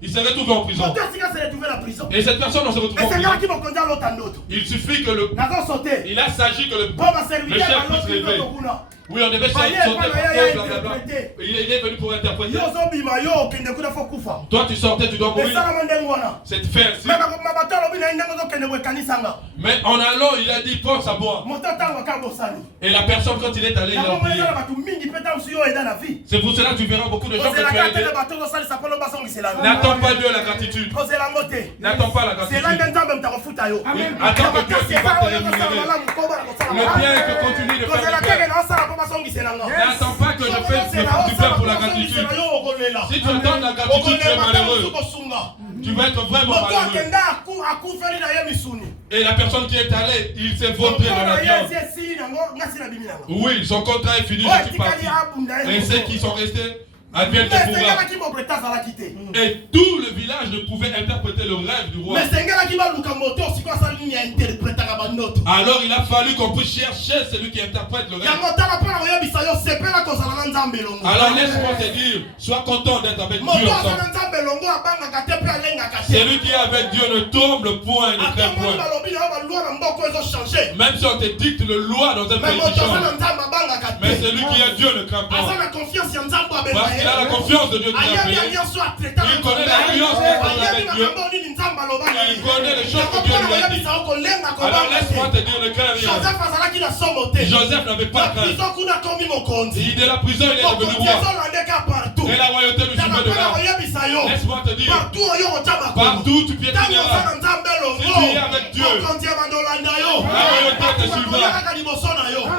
Il s'est retrouvé en prison. Et cette personne s'est retrouvée en prison. Il suffit que il a s'agi que le chef puisse lever. Oui, on devait sauter blablabla. Il est venu pour interpréter. Toi, tu sortais, tu dois mourir. Cette fin ainsi. Mais en allant, il a dit, pense à moi. Et la personne, quand il est allé, il a oublié. C'est pour cela que tu verras beaucoup de gens que tu as aidés. N'attends pas Dieu la gratitude. N'attends pas la gratitude. Attends que Dieu va te rémunérer. Le bien est que continue de faire le bien. N'attends pas que je fasse du bien pour la gratitude. Si tu attends la gratitude, tu es malheureux. Tu vas être vraiment malheureux. Et la personne qui est allée, il s'est vautré dans la viande. Oui, son contrat est fini, je suis parti. Et ceux qui sont restés, advienne que pourra. Et tout le village ne pouvait interpréter le rêve du roi. Alors il a fallu qu'on puisse chercher celui qui interprète le rêve. Alors laisse-moi te dire, sois content d'être avec Dieu ensemble. Celui qui est avec Dieu ne tremble point et ne craint point. Même si on te dicte le loi dans un pays qui change. Mais celui qui est Dieu ne craint pas. Parce qu'il a la confiance de Dieu qui l'a appelé. Il connaît l'alliance qu'il a avec Dieu. Il connaît les choses que Dieu lui a dit. Alors laisse-moi te dire, ne crains rien. Joseph n'avait pas de crainte. Il est de la prison, il est devenu roi. Et la royauté lui suivait de là. Laisse-moi te dire, partout tu piétineras. Si tu es avec Dieu, la royauté te suivra.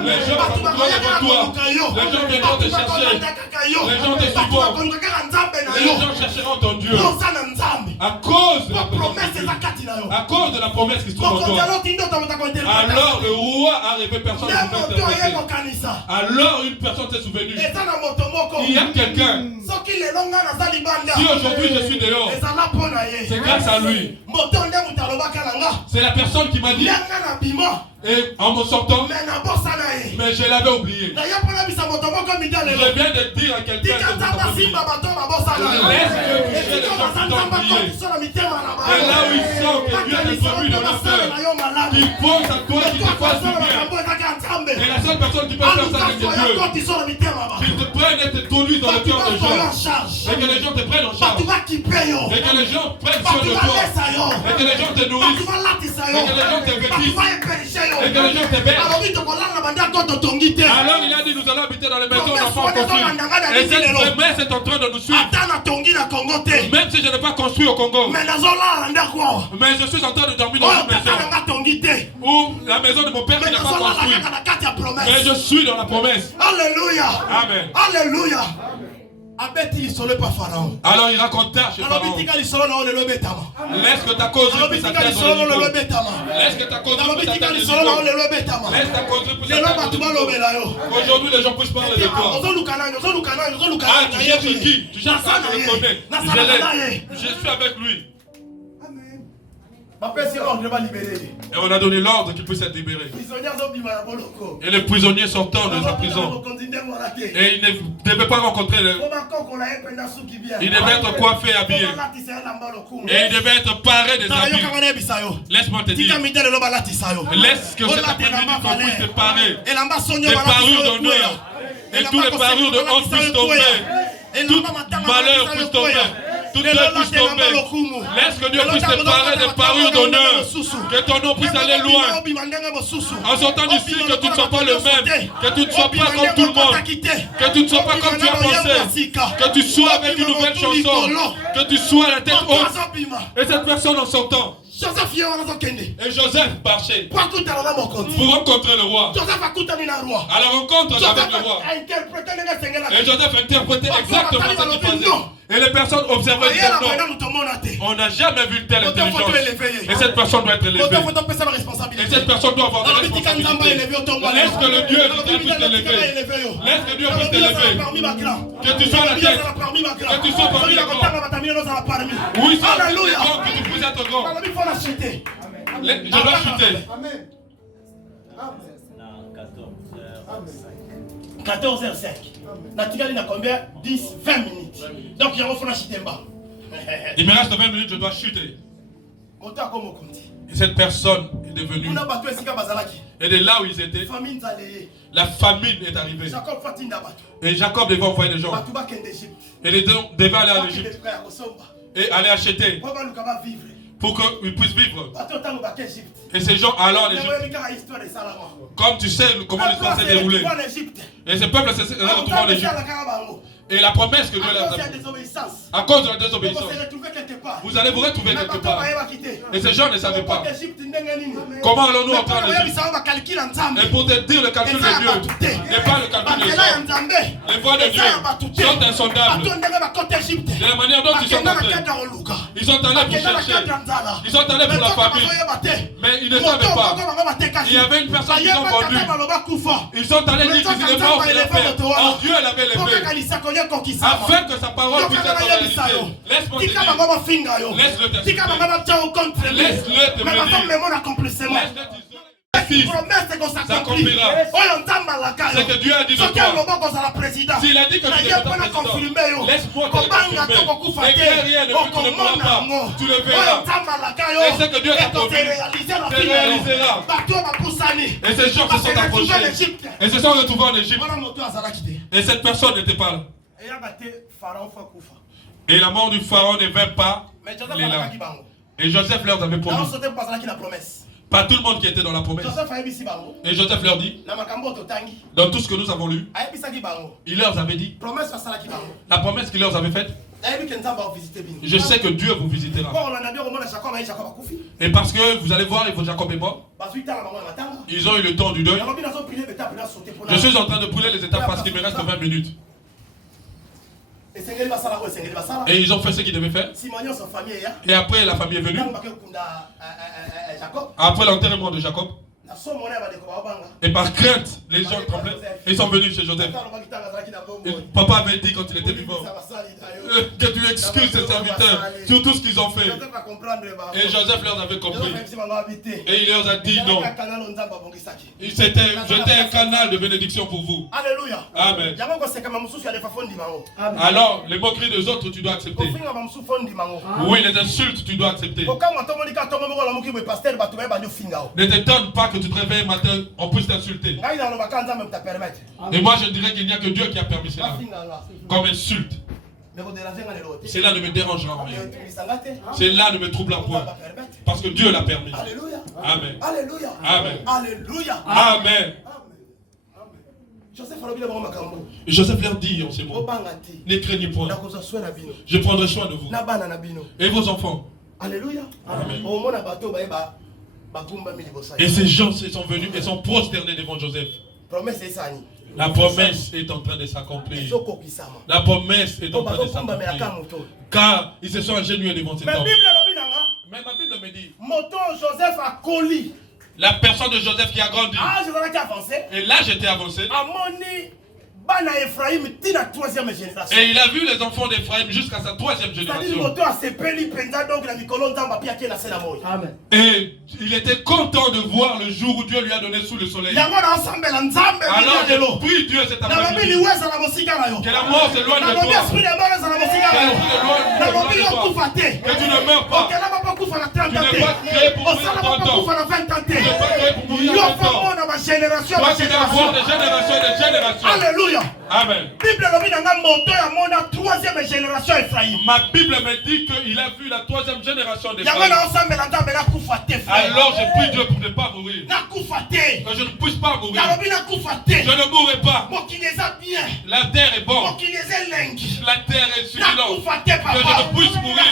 Les gens viendront devant toi. Les gens viendront te chercher. Les gens te suivront. Les gens chercheront ton Dieu. À cause de la promesse qui se trouve en toi. Alors le roi a rêvé, personne ne peut interpréter. Alors une personne s'est souvenue. Il y a quelqu'un. Si aujourd'hui je suis dehors, c'est grâce à lui. C'est la personne qui m'a dit. Et en me sortant, mais je l'avais oublié. Je viens de dire à quelqu'un que laisse Dieu toucher les gens qui t'ont oublié. Et là où ils sont, que Dieu est introduit dans leur cœur, qui pense à toi, qui te fasse du bien. Et la seule personne qui peut faire ça, c'est Dieu. Qu'il te prenne et te conduise dans le cœur des gens. Et que les gens te prennent en charge. Et que les gens prennent soin de toi. Et que les gens te nourrissent. Et que les gens te vêtissent. Et que les gens te baissent. Alors il a dit, nous allons habiter dans les maisons d'enfants construits. Et cette promesse est en train de nous suivre. Même si je n'ai pas construit au Congo. Mais je suis en train de dormir dans une maison. Ou la maison de mon père qui n'a pas construit. Mais je suis dans la promesse. Alléluia. Amen. Alléluia. Alors il raconta chez Pharaon. Laisse que ta cause puisse atteindre le niveau. Laisse que ta cause puisse atteindre le niveau. Laisse ta cause puisse atteindre le niveau. Aujourd'hui les gens puissent parler de toi. Ah, tu cherches qui? Tu cherches ça, je le connais. Je l'aime. Je suis avec lui. Et on a donné l'ordre qu'il puisse être libéré. Et les prisonniers sortant de sa prison. Et il ne devait pas rencontrer les... Il devait être coiffé, habillé. Et il devait être paré des habits. Laisse-moi te dire. Laisse que cet après-midi qu'on puisse te parer. Des parures d'honneur. Et tous les parures de honte puissent tomber. Tout malheur puisse tomber. Tout Dieu puisse tomber. Laisse que Dieu puisse te parler des parures d'honneur. Que ton nom puisse aller loin. En sortant d'ici, que tu ne sois pas le même. Que tu ne sois pas comme tout le monde. Que tu ne sois pas comme tu as pensé. Que tu sois avec une nouvelle chanson. Que tu sois à la tête haute. Et cette personne en sortant. Et Joseph marchait pour rencontrer le roi. À la rencontre avec le roi. Et Joseph interprétait exactement ce qu'il faisait. Et les personnes observaient et disaient non, on n'a jamais vu telle intelligence. Et cette personne doit être élevée. Et cette personne doit avoir des responsabilités. Laisse que le Dieu puisse t'élever. Laisse que Dieu puisse t'élever. Que tu sois la tête. Que tu sois parmi les grands. Oui, sois parmi les grands, que tu puisses être grand. Je dois chuter. 14h05. Natikali n'a combien? 10, 20 minutes. Donc il y a un chuter. Il me reste 20 minutes, je dois chuter. Et cette personne est devenue. Et de là où ils étaient, la famine est arrivée. Et Jacob devait envoyer des gens. Et les gens devaient aller en Égypte. Et aller acheter. Pour qu'ils puissent vivre. Et ces gens allant en Égypte. Comme tu sais comment l'histoire s'est déroulée. Et ce peuple s'est retrouvé en Égypte. Et la promesse que Dieu leur a donnée. À cause de la désobéissance. Vous allez vous retrouver quelque part. Et ces gens ne savaient pas. Comment allons-nous entrer en Égypte? Et pour te dire le calcul de Dieu. Et pas le calcul des hommes. Les voies de Dieu sont insondables. De la manière dont ils sont entrés. Ils sont allés pour chercher. Ils sont allés pour la famille. Mais ils ne savaient pas. Il y avait une personne qui ont vendu. Ils sont allés dire qu'ils étaient morts. Or Dieu l'avait levé. afin que sa parole puisse être réalisée. Laisse-moi te dire. Laisse-le t'expliquer. Laisse-le te dire. Promesse s'accomplira. C'est que Dieu a dit de toi. S'il a dit que tu n'es pas président, laisse-moi te le confirmer. Mais rien ne peut, tu ne pourras pas. Tu le verras. Et c'est que Dieu t'a promis. Tu réaliseras. Et ces gens se sont approchés. Et se sont retrouvés en Égypte. Et cette personne n'était pas là. Et la mort du pharaon ne vint pas les larmes. Et Joseph leur avait promis. Pas tout le monde qui était dans la promesse. Et Joseph leur dit, dans tout ce que nous avons lu, il leur avait dit, la promesse qu'il leur avait faite, je sais que Dieu vous visitera. Et parce que vous allez voir, Jacob est mort. Ils ont eu le temps du deuil. Je suis en train de brûler les étapes parce qu'il me reste 20 minutes. Et ils ont fait ce qu'ils devaient faire. Et après la famille est venue. Après l'enterrement de Jacob. Et par crainte, les gens tremblaient. Ils sont venus chez Joseph. Et papa avait dit quand il était vivant que tu excuses ses serviteurs sur tout ce qu'ils ont fait. Et Joseph leur avait compris. Et il leur a dit non. J'étais un canal de bénédiction pour vous. Alléluia. Amen. Alors, les moqueries des autres, tu dois accepter. Oui, les insultes, tu dois accepter. Ne t'étonne pas que tu te réveilles un matin, on puisse t'insulter. Et moi, je dirais qu'il n'y a que Dieu qui a permis cela. Comme insulte. Cela ne me dérangera rien. Cela ne me troublera point. Parce que Dieu l'a permis. Alléluia. Amen. Alléluia. Amen. Alléluia. Amen. Joseph leur dit en ces mots, ne craignez point. Je prendrai soin de vous. Et vos enfants. Alléluia. Amen. Et ces gens se sont venus et sont prosternés devant Joseph. La promesse est en train de s'accomplir. La promesse est en train de s'accomplir. Car ils se sont agenouillés devant cet homme. Mais ma Bible me dit, la personne de Joseph qui a grandi. Et là j'étais avancé. Et il a vu les enfants d'Ephraïm jusqu'à sa 3e génération. Et il était content de voir le jour où Dieu lui a donné sous le soleil. Alors je prie Dieu cet après-midi que la mort s'éloigne de toi. Que tu ne meurs pas. Tu n'es pas créé pour mourir en 30 ans. Tu n'es pas créé pour mourir en 30 ans. Toi qui dois avoir des générations et des générations. Alléluia. Amen. Ma Bible me dit qu'il a vu la 3e génération des frères. Alors je prie Dieu pour ne pas mourir. Que je ne puisse pas mourir. Je ne mourrai pas. La terre est bonne. La terre est suffisante. Que je ne puisse mourir.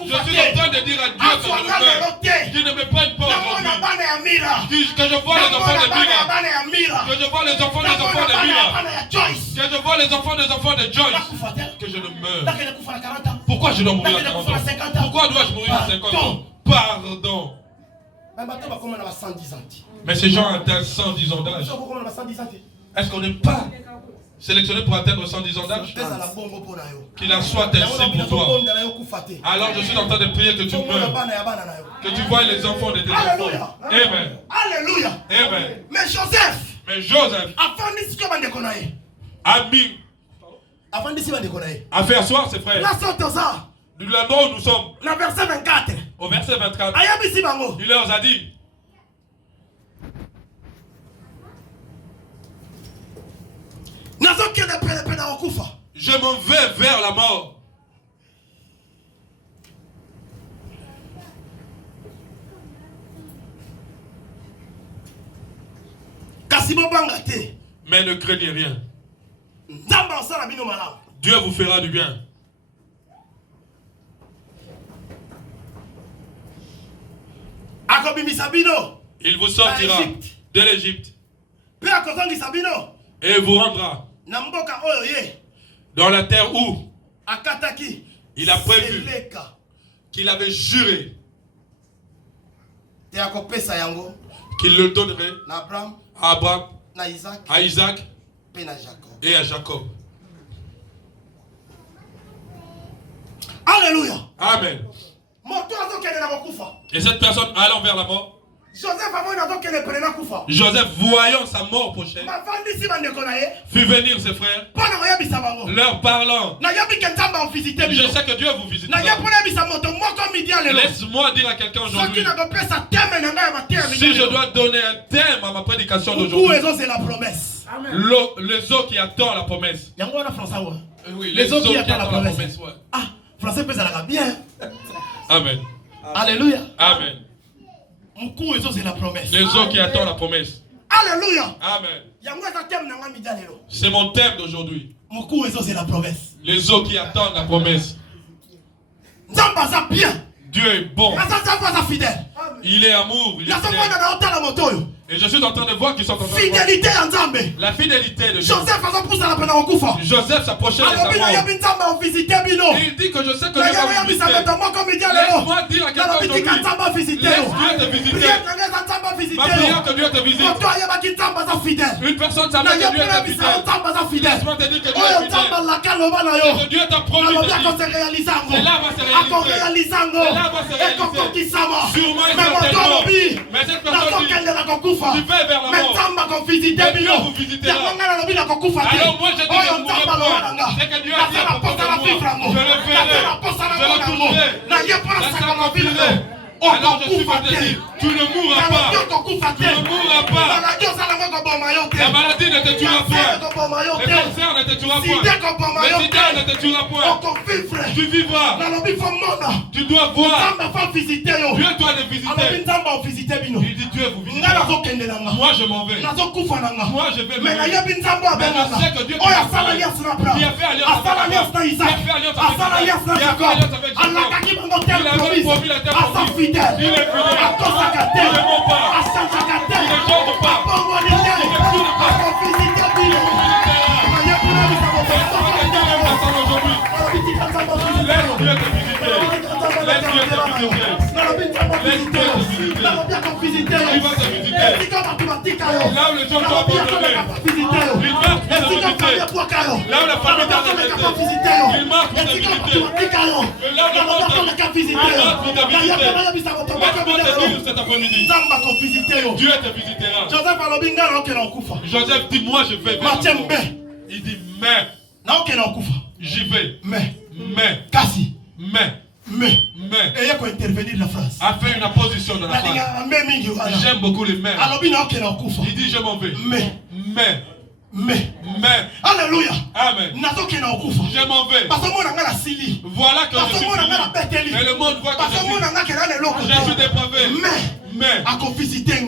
Je suis en train de dire à Dieu que je ne meurs. Qu'il ne me prenne pas aujourd'hui. Que je vois les enfants de Mira. Que je vois les enfants des enfants de Mira. Que je vois les enfants des enfants de Joyce. Que je ne meurs. Pourquoi je dois mourir à 40 ans? Pourquoi dois-je mourir à 50 ans? Pardon. Mais ces gens atteignent 110 ans d'âge. Est-ce qu'on n'est pas sélectionné pour atteindre 110 ans d'âge? Qu'il en soit ainsi pour toi. Alors je suis en train de prier que tu meurs. Que tu vois les enfants de tes enfants. Amen. Alléluia. Amen. Mais Joseph a fait asseoir ses frères. De l'endroit où nous sommes. Au verset 24. Il leur a dit, je m'en vais vers la mort. Mais ne craignez rien. Dieu vous fera du bien. Il vous sortira de l'Égypte et vous rendra dans la terre où il a prévu, qu'il avait juré qu'il le donnerait à Abraham, à Isaac et à Jacob. Alléluia. Amen. Et cette personne allant vers la mort, Joseph, voyant sa mort prochaine, fit venir ses frères, leur parlant, je sais que Dieu vous visite. Laisse-moi dire à quelqu'un aujourd'hui, si je dois donner un thème à ma prédication d'aujourd'hui, les eaux qui attendent la promesse. Oui, les eaux qui attendent la promesse. Ah, français peut ça bien. Amen. Alléluia. Amen. Les eaux qui attendent la promesse. Alléluia. Amen. C'est mon thème d'aujourd'hui. Les eaux qui attendent la promesse. Dieu est bon. Il est amour. Il est fidèle. Et je suis en train de voir qu'ils sont en train de voir la fidélité de Dieu. Joseph s'approchait de sa mort. Il dit que je sais que Dieu va vous visiter. Laisse-moi dire à quelqu'un aujourd'hui, laisse Dieu te visiter. Ma prière que Dieu te visite. Une personne savait que Dieu était fidèle. Laisse-moi te dire que Dieu est fidèle. Et que Dieu t'a promis de dire. Et là va se réaliser. Et là va se réaliser. Sûrement et certainement. Mais cette personne dit, tu vas vers la mort. Mais Dieu vous visitera. Alors moi je dis que mon point, c'est que Dieu a dit à propos de moi, je le verrai, je le toucherai, je s'accomplirai. Alors je suis venu te dire, tu ne mourras pas. Tu ne mourras pas. La maladie ne te tuera point. Le cancer ne te tuera point. Le sida ne te tuera point. Tu vivras. Tu dois voir. Dieu doit te visiter. Il dit Dieu vous visitera. Moi je m'en vais. Moi je vais mourir. Mais je sais que Dieu qui a fait alliance avec Abraham, qui a fait alliance avec Jacob, il avait promis la terre promise. Il est fidèle. Il ne ment pas. Il ne change pas. Il ne tourne pas. Laisse Dieu te visiter. Laisse Dieu te visiter. Laisse Dieu te visiter. Il va te visiter. Là où les gens t'ont abandonné, il marche pour te visiter. Là où la famille t'a rejeté, il marche pour te visiter. Et là où le monde t'a visité, il marche pour te visiter. Laisse-moi te dire cet après-midi, Dieu te visitera. Joseph dit, moi je vais vers la mort. Il dit, mais j'y vais. Mais ayez quoi intervenir la phrase. A fait une apposition dans la phrase. J'aime beaucoup les mères. Il dit je m'en vais. Mais alléluia. Amen. Je m'en vais. Voilà que je suis fini. Et le monde voit que je suis dépravé. Mais il va me visiter.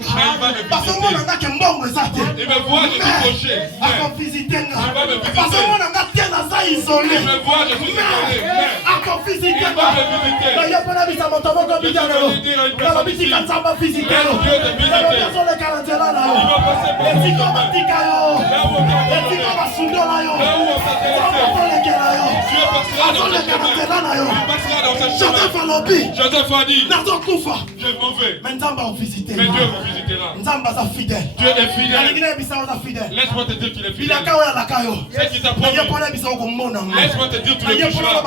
Il me voit, je suis fauché. Il va me visiter. Il me voit, je suis désolé. Il va me visiter. Je vais dire à une personne ici, laisse Dieu te visiter. Il va passer par vous quand même. Là où on t'a abandonné, là où on t'a délaissé, Dieu passera dans ce chemin. Il passera dans ce chemin. Joseph a dit, je m'en vais. Mais Dieu vous visitera. Dieu est fidèle. Laisse-moi te dire qu'il est fidèle. C'est qui t'a promis. Laisse-moi te dire que tu le toucheras.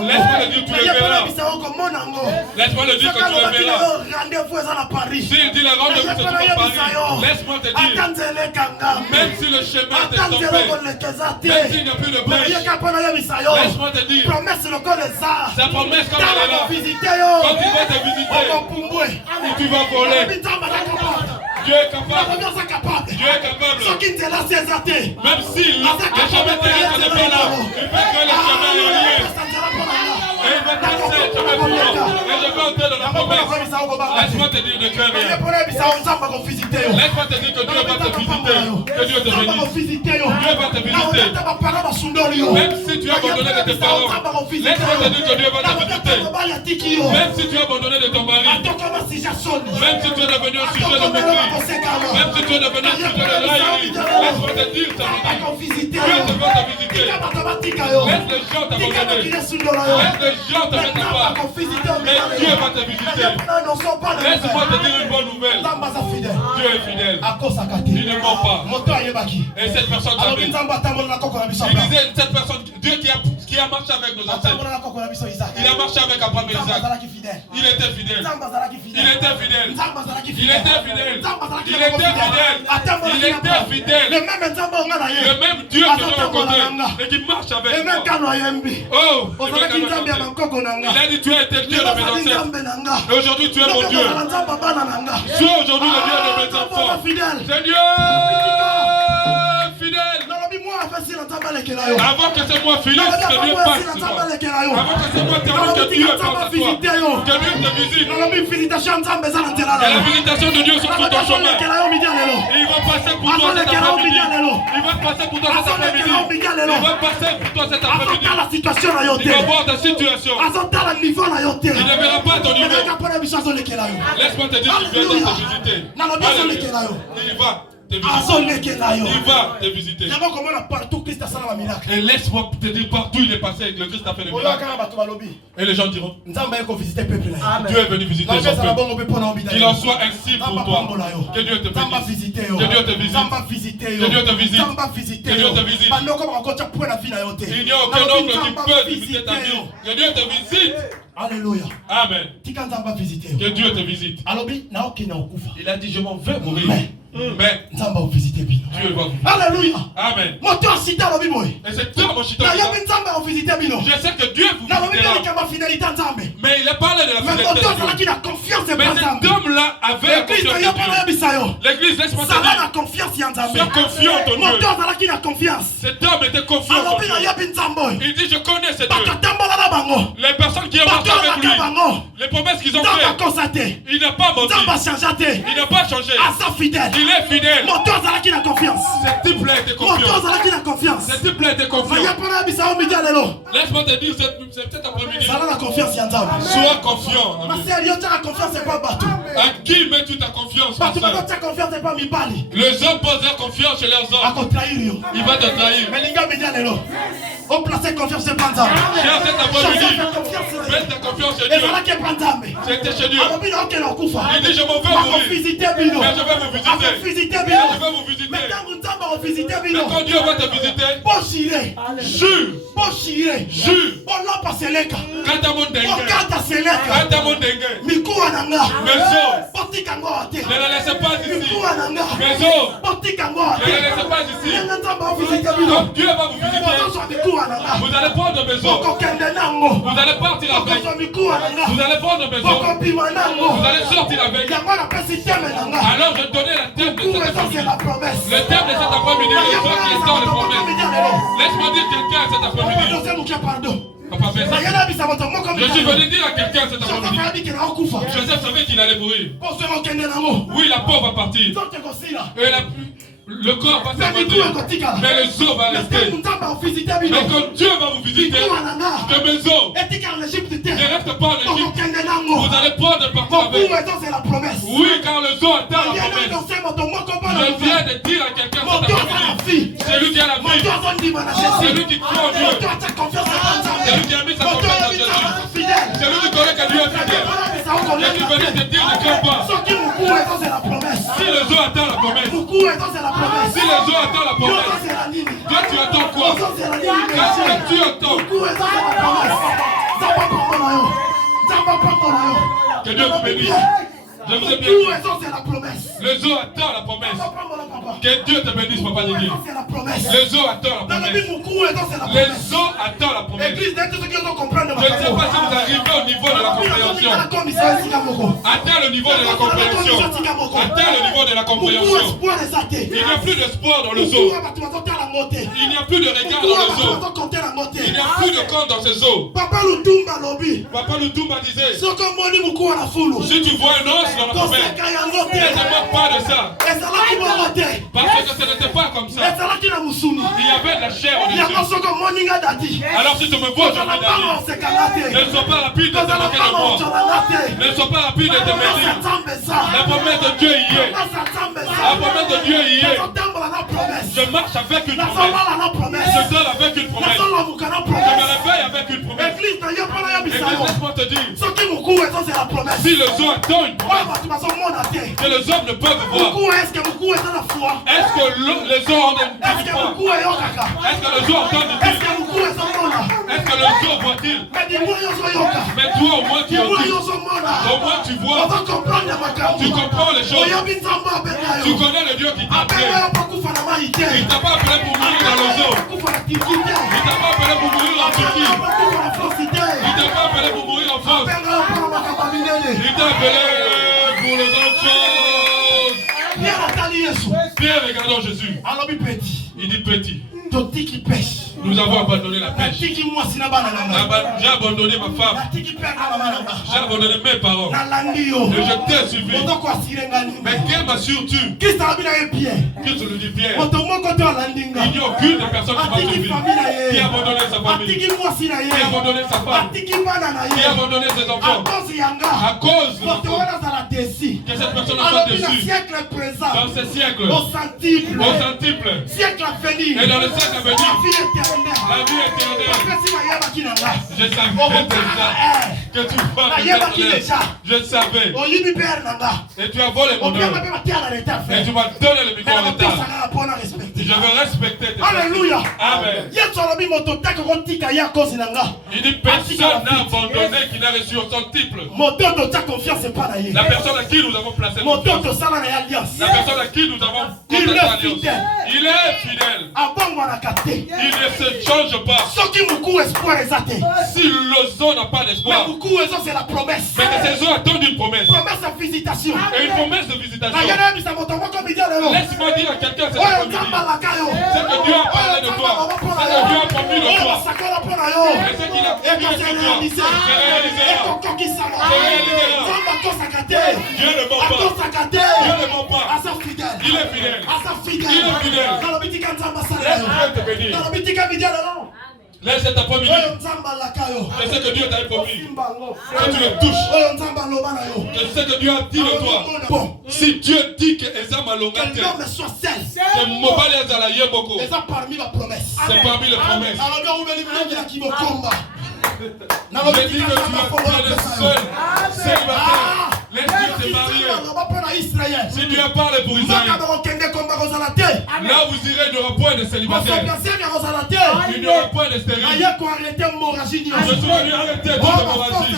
Laisse-moi te dire que tu le verras. Laisse-moi te dire que tu le verras. S'il dit le rendez-vous se trouve à Paris, laisse-moi te dire, même si le chemin t'est stoppé, même s'il n'y a plus de brèche, laisse-moi te dire, sa promesse comme elle est là, quand il va te visiter, tu vas voler. Dieu est capable. Dieu est capable. Même si le chemin terrestre n'est pas là, il fait que le chemin est lié. Et il va tracer le chemin pour moi. Et je vais entrer dans la promesse. Laisse-moi te dire de cœur rien. Laisse-moi te dire que Dieu va te visiter. Que Dieu te bénisse. Dieu va te visiter. Même si tu as abandonné de tes parents, laisse-moi te dire que Dieu va te visiter. Même si tu as abandonné de ton mari, même si tu es devenu un sujet de mépris, même si tu es devenu un sujet de raillerie, laisse-moi te dire ça. Dieu te va te visiter. Laisse les gens t'abandonner. Laisse les gens te mettre à part. Mais Dieu va te visiter. Laisse-moi te dire une bonne nouvelle. Dieu est fidèle. Il ne ment pas. Et cette personne savait. Il disait, cette personne, Dieu qui a marché avec nos ancêtres. Il a marché avec Abraham et Isaac. Il était fidèle. Il était fidèle. Il était fidèle. Il était fidèle. Le même Dieu que nous rencontrons et qui marche avec nous. Oh, il a dit tu as été le Dieu de mes ancêtres. Et aujourd'hui tu es mon Dieu. Sois aujourd'hui le Dieu de mes enfants. Seigneur fidèle. Avant que ce mois finisse, que Dieu passe sur toi. Avant que ce mois termine, que Dieu passe à toi. Que Dieu te visite. Et la visitation de Dieu sur ton chemin. Il va passer pour toi cet après-midi. Il va passer pour toi cet après-midi. Il va passer pour toi cet après-midi. Il va voir ta situation. Il ne verra pas ton niveau. Laisse-moi te dire qu'il vient te visiter. Il va te visiter. Il va te visiter. Et laisse-moi te dire partout il est passé, le Christ a fait le miracle. Et les gens diront Dieu est venu visiter son peuple. Qu'il en soit ainsi pour toi. Que Dieu te visite. Que Dieu te visite. Que Dieu te visite. Que Dieu te visite. Il n'y a aucun homme qui peut visiter ta vie. Que Dieu te visite. Alléluia. Amen. Que Dieu te visite. Il a dit je m'en vais mourir. Mais Dieu va vous visiter. Alléluia. Amen. Et c'est toi mon chita. Je sais que Dieu vous visitera. Mais il a parlé de la fidélité de Dieu. Mais cet homme-là avait la confiance en Dieu. L'église, laisse-moi te dire. Sois confiant en Dieu. Cet homme était confiant en Dieu. Il dit je connais cet Dieu. Les personnes qui ont marché avec lui, les promesses qu'ils ont faites, il n'a pas menti. Il n'a pas changé. Il est fidèle. Cet type-là était confiant. Cet type-là était confiant. Laisse-moi te dire, c'est peut-être après-midi. Sois confiant. À qui mets-tu ta confiance? Les hommes posent leur confiance chez leurs hommes. Il va te trahir. Cher cet après-midi, mets ta confiance chez Dieu. C'était chez Dieu. Il dit je m'en vais mourir. Mais je vais vous visiter. Mais quand Dieu va te visiter, jure. Kata mon dengue. Ne la laissez pas ici. Ne la laissez pas ici. Quand Dieu va vous visiter, vous allez prendre besoin. Vous allez partir avec. Vous allez prendre besoin. Vous allez sortir avec. Alors je donnais la thème de cette après-midi. Le thème de cet après-midi, les gens qui sont les promesses. Laisse-moi dire quelqu'un cet après-midi. Papa, je suis venu dire à quelqu'un cet après-midi. Joseph savait qu'il allait mourir. Oui, la peau va partir. Et le corps va s'abattre. Mais le zoo va rester. Mais quand Dieu va vous visiter, que mes os ne restent pas en Égypte. Vous allez prendre partir avec. Oui, car le zoo atteint la promesse. Je viens de dire à quelqu'un cet après-midi. C'est lui qui a la vie. C'est lui qui croit en Dieu. C'est lui qui a mis sa confiance en Jésus. C'est lui qui connaît que Dieu est fidèle. Je suis venu te dire ne crains pas. Si le zoo atteint la promesse, si le zoo atteint la promesse, toi tu attends quoi? Qu'est-ce que tu attends? Que Dieu vous bénisse. Je vous ai bien dit. Le zoo attend la promesse. Que Dieu te bénisse, papa Nidi. Le zoo attend la promesse. Le zoo attend la promesse. Je ne sais pas si vous arrivez au niveau de la compréhension. Atteins le niveau de la compréhension. Atteins le niveau de la compréhension. Il n'y a plus d'espoir dans le zoo. Il n'y a plus de regard dans le zoo. Il n'y a plus de compte dans ce zoo. Papa Lutumba disait, si tu vois un os dans la poubelle, ne te moque pas de ça. Parce que ce n'était pas comme ça. Il y avait de la chair au-dessus. Alors si tu me vois, je me dis, ne sois pas rapide de te moquer de moi. Ne sois pas rapide de te médire. La promesse de Dieu y est. La promesse de Dieu y est. Je marche avec une promesse. Je dors avec une promesse. Je me réveille avec une promesse. Et laisse-moi te dire, si le zoo attend une promesse que les hommes ne peuvent voir, est-ce que les hommes ont une foi? Est-ce que le zoo entend une foi? Est-ce que le zoo voit-il? Mais toi au moins tu entends. Au moins tu vois. Tu comprends les choses. Tu connais le Dieu qui t'a appelé. Il t'a pas appelé pour mourir dans le zoo. Il t'a pas appelé pour mourir en Turquie. Il t'a pas appelé pour mourir en France. Il t'a appelé pour les autres choses. Pierre regardons Jésus. Il dit petit. Nous avons abandonné la pêche. J'ai abandonné ma femme. J'ai abandonné mes parents. Et je t'ai suivi. Mais quel m'assures-tu? Qui te le dit Pierre? Il n'y a aucune personne qui m'a suivi. Qui a abandonné sa famille. Qui a abandonné sa femme. Qui a abandonné ses enfants. À cause de que cette personne n'a pas déçu. Dans ce siècle. Au centuple. Et dans le siècle à venir. La vie éternelle. Je savais déjà que tu vas je savais. Et tu as volé mon honneur. Et tu m'as donné le micro en retard. Je vais respecter tes Alléluia. Amen. Il dit personne n'a abandonné qui n'a reçu au centuple. La personne à qui nous avons placé confiance. La personne à qui nous avons contracté l'alliance. Il est fidèle. Il ne se change pas. Si le zoo n'a pas d'espoir, mais que ces eaux attendent une promesse. Et une promesse de visitation. Laisse-moi dire à quelqu'un cette après-midi. C'est que Dieu a parlé de toi. C'est que Dieu a promis de toi. Et ce qu'il a promis de toi, c'est réalisera. Dieu ne ment pas. Dieu ne ment pas. Il est fidèle. Il est fidèle. Laisse-moi te bénir. Laisse cet après-midi. Je sais que Dieu t'a promis. Que tu le touches. Je sais que Dieu a dit de toi. Si Dieu dit que Eza Malongate, c'est Mobali Azala Yeboko. C'est parmi les promesses. Je dis que tu es le seul célibataire. Laisse-lui te marier. Si Dieu a parlé pour Israël, là vous irez, il n'y aura point de célibataire. Il n'y aura point de stérile. Je suis venu arrêter toute hémorragie.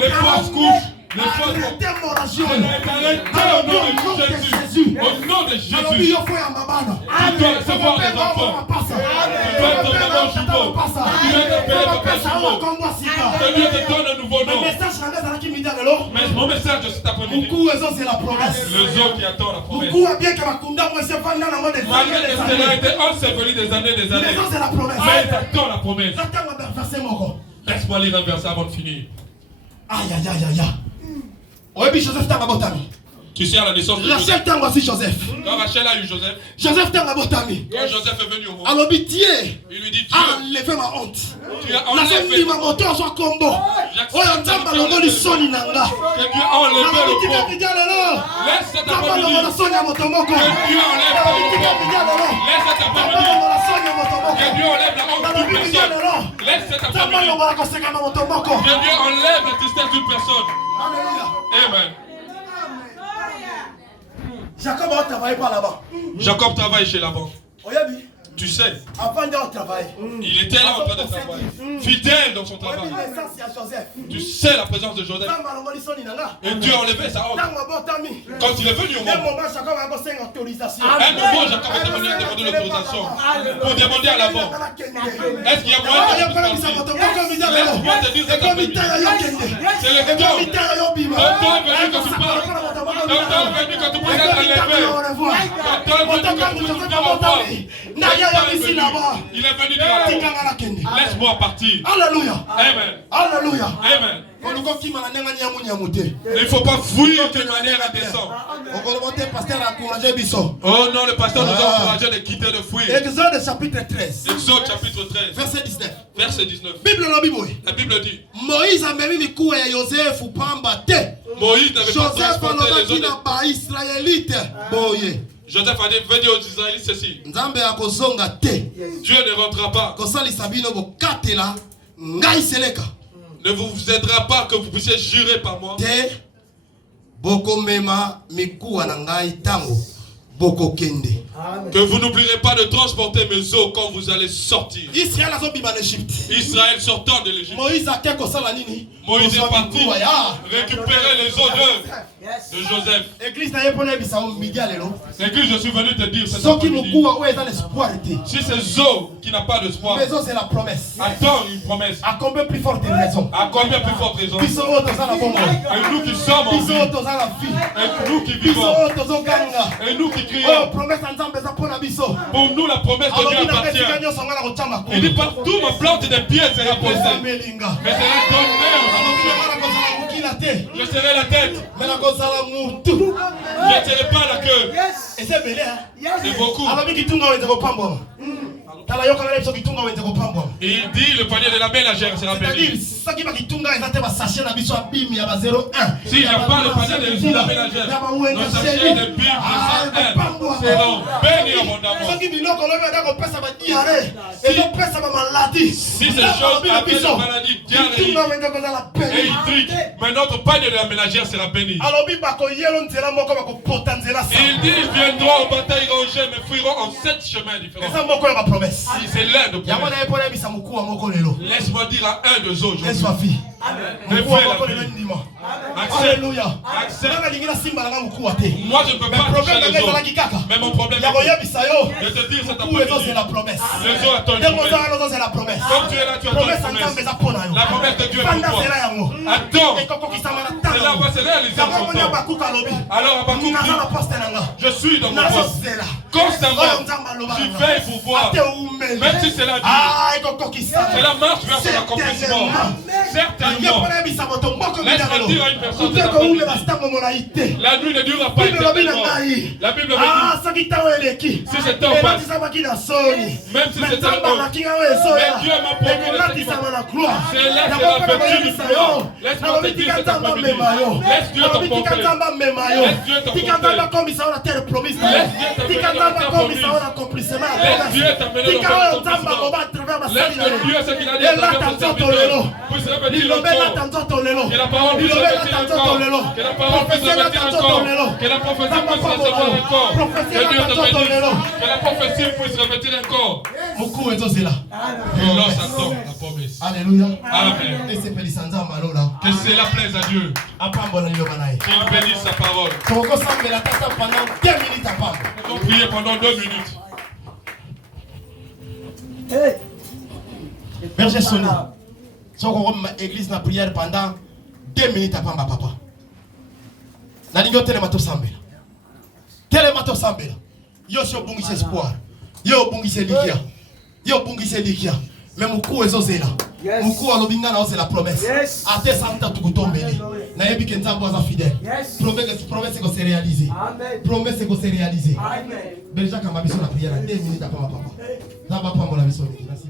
Les fausses couches. Les fausses couches. Arrêtez au nom de Jésus. Au nom de Jésus. Tu dois recevoir des enfants. Tu dois être maman jumeau. Tu dois t'appeler papa jumeau. Que Dieu te donne un nouveau nom. Mais mon message de cet après-midi, le zoo qui attend la promesse. Malgré que cela a été enseveli des années, mais il attend la promesse. Laisse-moi lire un verset avant de finir. Aïe, aïe, aïe, aïe, aïe. Tu sais à la naissance de Joseph. Quand Rachel a eu Joseph. Quand Joseph est venu au monde. Il lui dit Dieu, enlevé ma honte. Tu as enlevé ma honte. Que Dieu a enlevé le pont. Laisse cet après-midi. Que Dieu enlève le pont. Laisse cet après-midi. Que Dieu enlève la honte d'une personne. Laisse cet après-midi. Que Dieu enlève la tristesse d'une personne. Amen. Jacob a travaillé par là-bas. Jacob travaille chez Laban. Tu sais, il était là en train de travailler, fidèle dans son travail. Tu sais la présence de Joseph. Et Dieu a enlevé sa honte. Quand il est venu au monde, un moment, Jacob était venu à demander l'autorisation pour demander à Laban. Est-ce qu'il y a moyen de partir? Laisse-moi te dire cet après-midi. C'est le temps. Le temps est venu que tu parles. Le temps est venu que tu puisses être élevé. Le temps est venu que tu puisses faire au revoir. Il est venu dire laisse-moi partir. Alléluia. Amen. Alléluia. Amen. Il ne faut pas fuir d'une manière indécente. Oh non, le pasteur nous a encouragé de quitter, de fuir. Exode chapitre 13. Exode chapitre 13. Verset 19. Verset 19. La Bible dit Moïse a mis le coup à Joseph ou Pamba. Moïse n'avait pas transporté les autres. Joseph a dit, venez aux Israélites ceci. Dieu ne rentrera pas. Ne vous aidera pas que vous puissiez jurer par moi. Que vous n'oublierez pas de transporter mes eaux quand vous allez sortir. Israël sortant de l'Égypte. Moïse est parti récupérer les eaux de Joseph. L'église, je suis venu te dire cette après-midi. Si ces eaux qui n'ont pas d'espoir, c'est la promesse. Attends une promesse. À combien plus forte raison? À combien plus forte raison? Et nous qui sommes en vie. Et nous qui vivons. Et nous qui crions. Pour nous, la promesse de Dieu appartient. Il dit partout ma plante des pieds sera posée. Mais sera donnée aux enfants. Je serai la tête. Je ne serai pas la queue. C'est beaucoup. Il dit le panier de la ménagère sera béni. Si j'aime pas le panier de la ménagère, nos sachets de Bible seront bénis abondamment. Si ces choses appellent la maladie, diarrhée et hydrique, mais notre panier de la ménagère sera béni. Il dit ils viendront en bataille rangée, mais fuiront en 7 chemins différents. Si c'est l'un de promesses. Laisse-moi dire à un de eux aujourd'hui. Alléluia. Moi je ne peux pas toucher les autres. Mais mon problème est de te dire cette après-midi. Les autres attendent une promesse. Comme tu es là, tu attends une promesse. La promesse de Dieu est pour toi. Attends. Cela va se réaliser en son temps. Alors Abakouk dit, je suis dans mon poste. Constamment, je veille pour voir. Même si c'est la vie. Cela marche vers son accomplissement. Certainement. Laisse-moi dire à une personne la nuit ne durera pas éternellement. La Bible me dit si ce temps passe, même si c'est un homme, mais Dieu m'a promis le Seigneur. C'est là que la vertu du gloire. Laisse-moi te dire cet après-midi. Laisse Dieu te porter. Laisse Dieu te porter. Laisse Dieu te Laisse Dieu t'amener dans l'accomplissement. Laisse que Dieu ce qu'il a dit à travers son serviteur puisse répéter encore. Que la parole puisse répéter encore. Que la parole puisse répéter encore. Que la prophétie puisse recevoir encore. Que Dieu te bénisse. Que la prophétie puisse répéter encore. Et l'os attend la promesse. Alléluia. Amen. Que cela plaise à Dieu. Qu'il bénisse sa parole. Nous allons prier pendant 2 minutes. Berger Sonny, si on va l'église na prière pendant 2 minutes après ma papa. La ligne telemato sambela. Telemato sambela. Yo si obungise espoir. Yo obungise likia. Yo obungise likia. Mais mukuu ezozela. Mukuu alobinga na ose la promesse. Ate santa tukutombele. Na yebi kenzambo za fidèle. Promesse ko se réaliser. Amen. Promesse ko se réaliser. Amen. Berger kama biso na prière 2 minutes après ma papa. Za ba pambola biso. Merci.